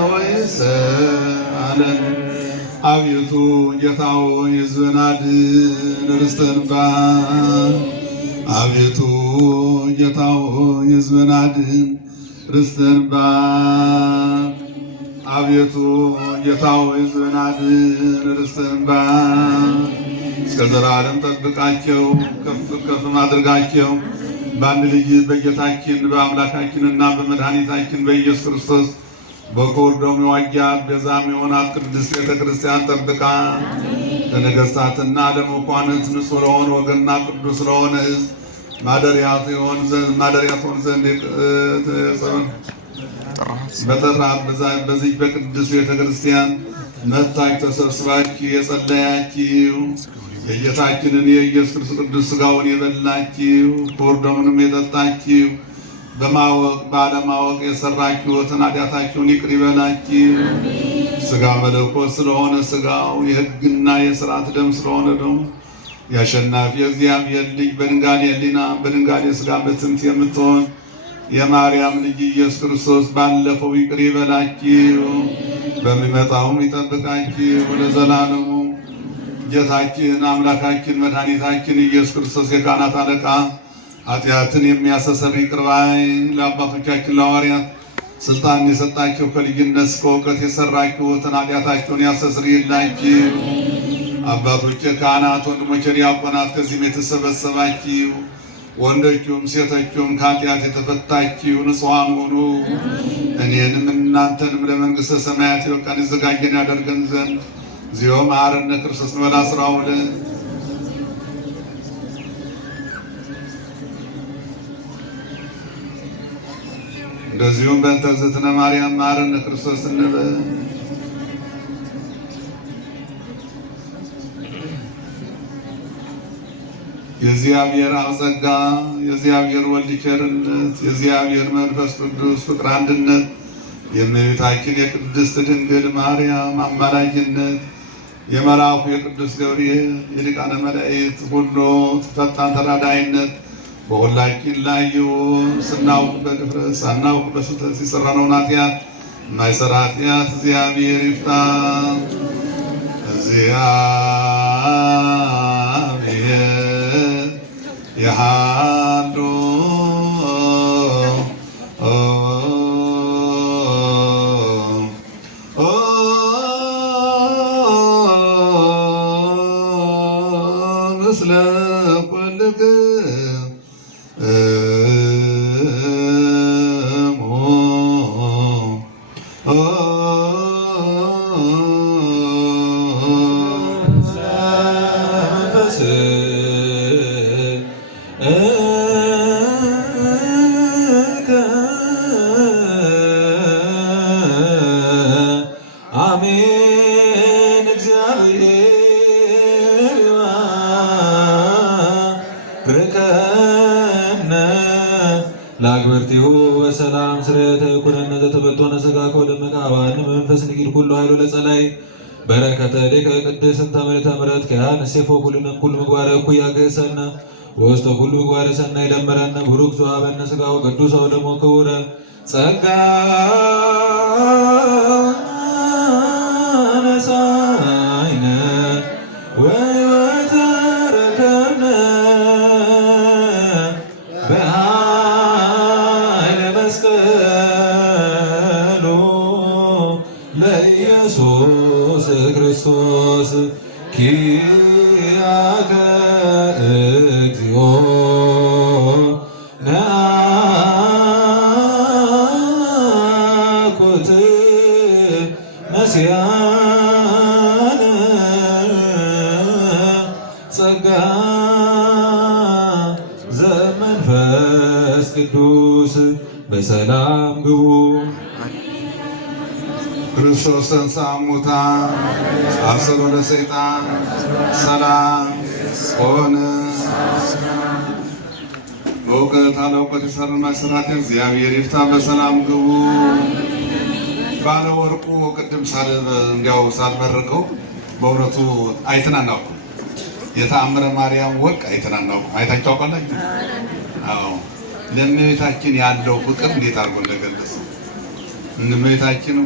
ወይስአለን። አቤቱ ጌታ ሆይ ሕዝብህን አድን፣ ርስትህን ባርክ። አቤቱ ጌታ ሆይ ሕዝብህን አድን፣ ርስትህን ባርክ። አቤቱ ጌታ ሆይ ሕዝብህን አድን፣ ርስትህን ባርክ። እስከ ዘላለም ጠብቃቸው፣ ከፍ ከፍ አድርጋቸው። በአንድ ልጅ በጌታችን በአምላካችንና በመድኃኒታችን በኢየሱስ ክርስቶስ በክቡር ደሙ የዋጃት ቤዛም የሆናት ቅድስት ቤተ ክርስቲያን ጠብቃ ለነገሥታትና ለመኳንንት ንጹሕ ለሆነ ወገንና ቅዱስ ለሆነ ሕዝብ ማደሪያ ትሆን ዘንድ በጠራት በዚህ በቅዱስ ቤተ ክርስቲያን መጥታችሁ ተሰብስባችሁ የጸለያችሁ የጌታችንን የኢየሱስ ክርስቶስ ቅዱስ ሥጋውን የበላችሁ ክቡር ደሙንም የጠጣችሁ በማወቅ ባለማወቅ የሰራችሁትን ኃጢአታችሁን ይቅር ይበላችሁ። ሥጋ መለኮት ስለሆነ ሥጋው የሕግና የሥርዓት ደም ስለሆነ ደሙ የአሸናፊ የእግዚአብሔር ልጅ በድንጋሌ ሕሊና በድንጋሌ ሥጋ በትምት የምትሆን የማርያም ልጅ ኢየሱስ ክርስቶስ ባለፈው ይቅር ይበላችሁ፣ በሚመጣውም ይጠብቃችሁ ለዘላለሙ። ጌታችን አምላካችን መድኃኒታችን ኢየሱስ ክርስቶስ የካህናት አለቃ ኃጢአትን የሚያስተሰርይ ይቅር ባይ ለአባቶቻችን ለሐዋርያት ስልጣን የሰጣቸው ከልጅነት እስከ እውቀት የሰራችሁትን ኃጢአታቸውን ያስተሰርይላችሁ። አባቶቼ ካህናት፣ ወንድሞቼ ዲያቆናት፣ ከዚህም የተሰበሰባችሁ ወንዶቹም ሴቶቹም ከኃጢአት የተፈታችሁ ንጹሐን ሁኑ። እኔንም እናንተንም ለመንግሥተ ሰማያት የበቃን የዘጋጀን ያደርገን ዘንድ እግዚኦ መሐረነ ክርስቶስ እንበል 12 እንደዚሁም በእንተ እግዝእትነ ማርያም መሐረነ ክርስቶስ እንበል። የእግዚአብሔር አብ ጸጋ፣ የእግዚአብሔር ወልድ ቸርነት፣ የእግዚአብሔር መንፈስ ቅዱስ ፍቅር አንድነት፣ የእመቤታችን የቅድስት ድንግል ማርያም አማላጅነት፣ የመልአኩ የቅዱስ ገብርኤል የሊቃነ መላእክት ሁሉ ፈጣን ተራዳይነት በሁላችን ላይ ይሁን። ስናውቅ በድፍረት ሳናውቅ በስህተት የሠራነውን ኃጢአት የማይሠራ ኃጢአት እግዚአብሔር ይፍታ። እግዚአብሔር የሃሉ ምስለ አሜን። እግዚአብሔር ይባርከነ ለአግብርቲሁ በሰላም ስርየተ ኩነነ ዘተበልጦነ ሥጋ ወደመ ቃባን መንፈስ ንጊድ ኩሉ ኃይሉ ለጸላይ በረከተ ሊቀ ቅድስት ተምልተ ምሕረት ከያን እሴፎ ኩልነ ኩሉ ምግባረ እኩይ ያገሰነ ወስተ ኩሉ ምግባረ ሰናይ ደመረነ ቡሩክ ዘወሀበነ ሥጋው ቅዱስ ወደሙ ክቡረ ጸጋ ነሳይነ ወሕይወተ ረከብነ በኃይለ መስቀሉ ለኢየሱስ ክርስቶስ ኪያከ እግዚኦ ነአኩት በሰላም ግቡ። ክርስቶስ ተንሥአ እሙታን አሰሮ ለሰይጣን ሰላም ሆነ። በእውቀት አለእውቀት የሰሩ መስራት እግዚአብሔር ይፍታ። በሰላም ግቡ። ባለ ወርቁ ቅድም እንዲያው ሳልመርቀው በእውነቱ አይተን አናውቅም። የተአምረ ማርያም ወርቅ አይተን አናውቅም። አይታችሁ ታውቃላችሁ? አዎ። ለእመቤታችን ያለው ፍቅር እንዴት አድርጎ እንደገለጸ እመቤታችን